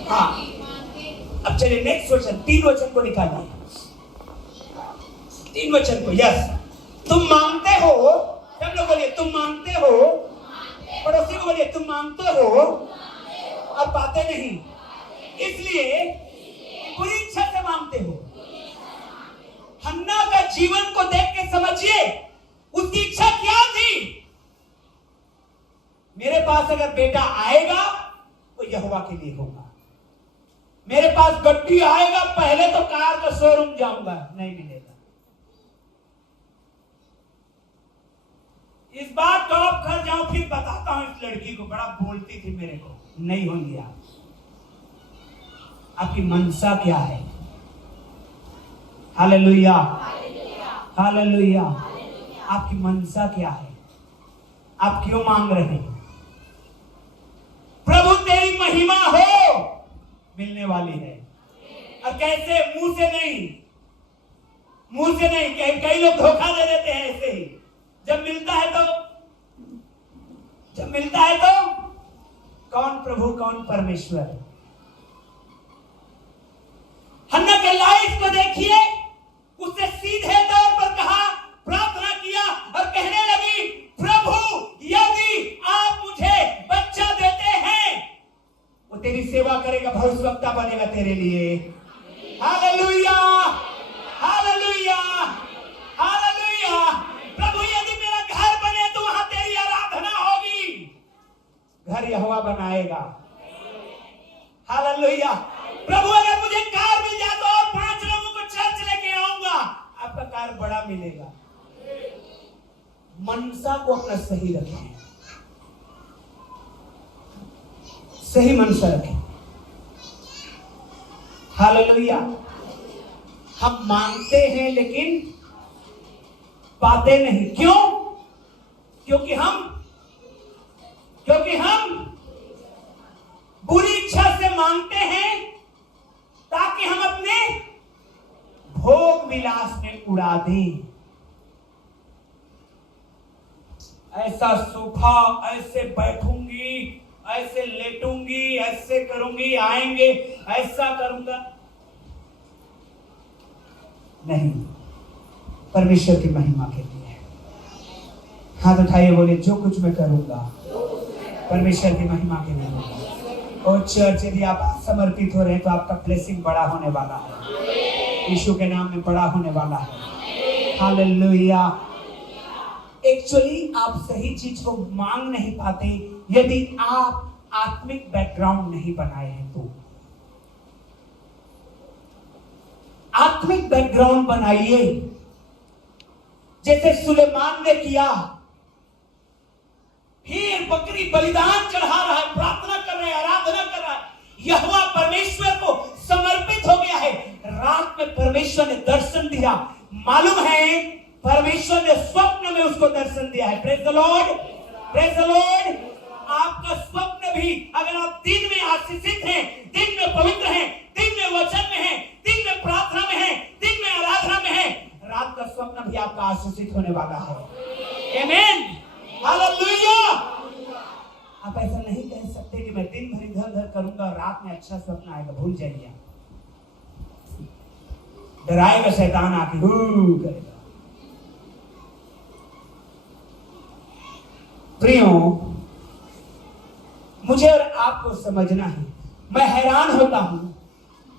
हाँ, अब चलिए नेक्स्ट वचन, 3 वचन को निकालिए, 3 वचन को। यस, तुम मांगते हो, सब लोग बोलिए तुम मांगते हो, पड़ोसी को बोलिए तुम मांगते हो और पाते नहीं, इसलिए पूरी इच्छा से मांगते हो। हन्ना का जीवन को देख के समझिए उसकी इच्छा क्या थी। मेरे पास अगर बेटा आएगा तो यहोवा के लिए होगा, मेरे पास गड्डी आएगा पहले तो कार का शोरूम जाऊंगा, नहीं मिलेगा। इस बार टॉप घर जाऊं फिर बताता हूं इस लड़की को, बड़ा बोलती थी मेरे को, नहीं होंगी आप। आपकी मनसा क्या है? Hallelujah, hallelujah. आपकी मनसा क्या है? आप क्यों मांग रहे हैं? प्रभु तेरी महिमा हो, मिलने वाली है। और कैसे? मुंह से नहीं, मुंह से नहीं। कई लोग धोखा दे देते हैं ऐसे ही, जब मिलता है तो कौन प्रभु कौन परमेश्वर। हन्ना के लाइफ को देखिए, उसने सीधे तौर पर कहा, प्रार्थना किया और कहने लगी प्रभु यदि आप मुझे बच्चा देते हैं, वो तेरी सेवा करेगा, भविष्यवक्ता बनेगा तेरे लिए। Hallelujah, hallelujah, hallelujah. प्रभु यदि मेरा घर बने तो वहां तेरी आराधना होगी। घर यहोवा बनाएगा। हालेलुया। प्रभु अगर मुझे कार मिल जाए तो और 5 लोगों को चर्च लेके आऊंगा, आपका कार बड़ा मिलेगा। मनसा को अपना सही रखें, सही मनसा रखें। हालेलुया। हम मांगते हैं लेकिन पाते नहीं, क्यों? क्योंकि हम बुरी इच्छा से मांगते हैं ताकि हम अपने भोग विलास में उड़ा दें। ऐसा सूखा, ऐसे बैठूंगी, ऐसे लेटूंगी, ऐसे करूंगी, आएंगे, ऐसा करूंगा, नहीं, परमेश्वर की महिमा के लिए। हाथ उठाइए, बोले जो कुछ मैं करूंगा परमेश्वर की महिमा के लिए होगा। और चर्च, यदि आप समर्पित हो रहे हैं तो आपका ब्लेसिंग बड़ा होने वाला है, यीशु के नाम में बड़ा होने वाला है। हालेलुया। एक्चुअली आप सही चीज को मांग नहीं पाते यदि आप आत्मिक बैकग्राउंड नहीं बनाए हैं तो। आत्मिक बैकग्राउंड बनाइए, जैसे सुलेमान ने किया। फिर बकरी बलिदान चढ़ा रहा है, प्रार्थना कर रहा है, आराधना कर रहा है, यहोवा परमेश्वर को समर्पित हो गया है। रात में परमेश्वर ने दर्शन दिया। मालूम है परमेश्वर ने स्वप्न में उसको दर्शन दिया है। Praise the Lord, praise the Lord. आपका स्वप्न भी, अगर आप दिन में आशीषित हैं, दिन में पवित्र हैं, दिन में वचन में हैं, दिन में प्रार्थना में हैं, दिन में आराधना में हैं, रात का स्वप्न भी आपका आशीषित होने वाला है। आमीन, हालेलुया। आप ऐसा नहीं कह सकते कि मैं दिन भर इधर उधर करूंगा और रात में अच्छा स्वप्न आएगा। भूल जाइए, डराएगा शैतान आके, करेगा। प्रियो, मुझे और आपको समझना है। मैं हैरान होता हूं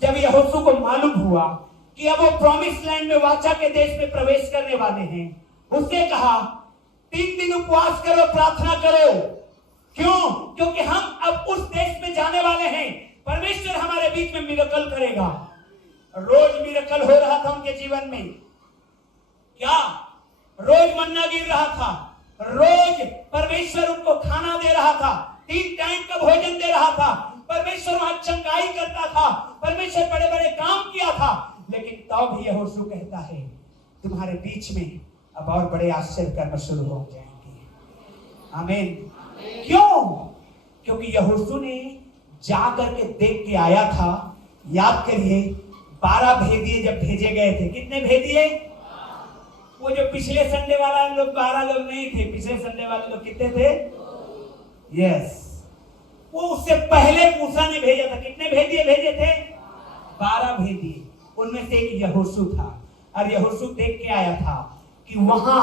जब यहोशू को मालूम हुआ कि अब वो प्रॉमिस लैंड में, वाचा के देश में प्रवेश करने वाले हैं। उसने कहा 3 दिन उपवास करो, प्रार्थना करो। क्यों? क्योंकि हम अब उस देश में जाने वाले हैं। परमेश्वर हमारे बीच में मिरेकल करेगा। रोज मिरेकल हो रहा था उनके जीवन में। क्या? रोज मन्ना गिर रहा था, रोज परमेश्वर उनको खाना दे रहा था, 3 टाइम का भोजन दे रहा था। परमेश्वर वहां चंगाई करता था, परमेश्वर बड़े बड़े काम किया था। लेकिन तब भी यहोशू कहता है तुम्हारे बीच में अब और बड़े आश्चर्य कर्म शुरू हो जाएंगे। आमीन। क्यों? क्योंकि यहोशू ने जाकर के देख के आया था। याद करिए, 12 भेदिए जब भेजे गए थे। कितने भेदिए? वो जो पिछले संडे वाला लोग 12 लोग नहीं थे, पिछले संडे वाले लोग कितने थे? यस, वो उससे पहले मूसा ने भेजा था। कितने भेदिए भेजे थे? 12 भेदिए। उनमें से एक यहोशू था। और यहोशू देख के आया था कि वहां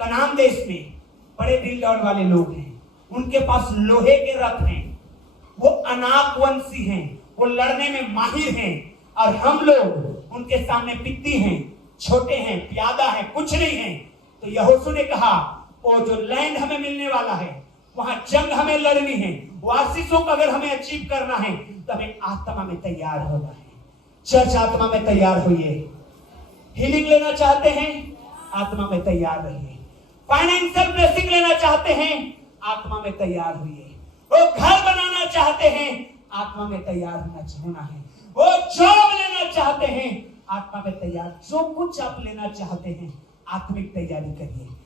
कनान देश में बड़े दिल दौड़ वाले लोग हैं, उनके पास लोहे के रथ हैं, वो अनाक वंशी हैं, वो लड़ने में माहिर हैं। और हम लोग उनके सामने पित्ती हैं, छोटे हैं, प्यादा हैं, कुछ नहीं हैं। तो यहोशू ने कहा वो जो लैंड हमें मिलने वाला है, वहां जंग हमें लड़नी है, वो आशीषों को अगर हमें अचीव करना है तो हमें आत्मा में तैयार होना है। चर्च, आत्मा में तैयार होइए। हीलिंग लेना चाहते हैं, आत्मा में तैयार रहिए। फाइनेंशियल ब्लेसिंग लेना चाहते हैं, आत्मा में तैयार होइए। वो घर बनाना चाहते हैं, आत्मा में तैयार होना है। वो जॉब लेना चाहते हैं, आत्मा में तैयार। जो कुछ आप लेना चाहते हैं, आत्मिक तैयारी करिए।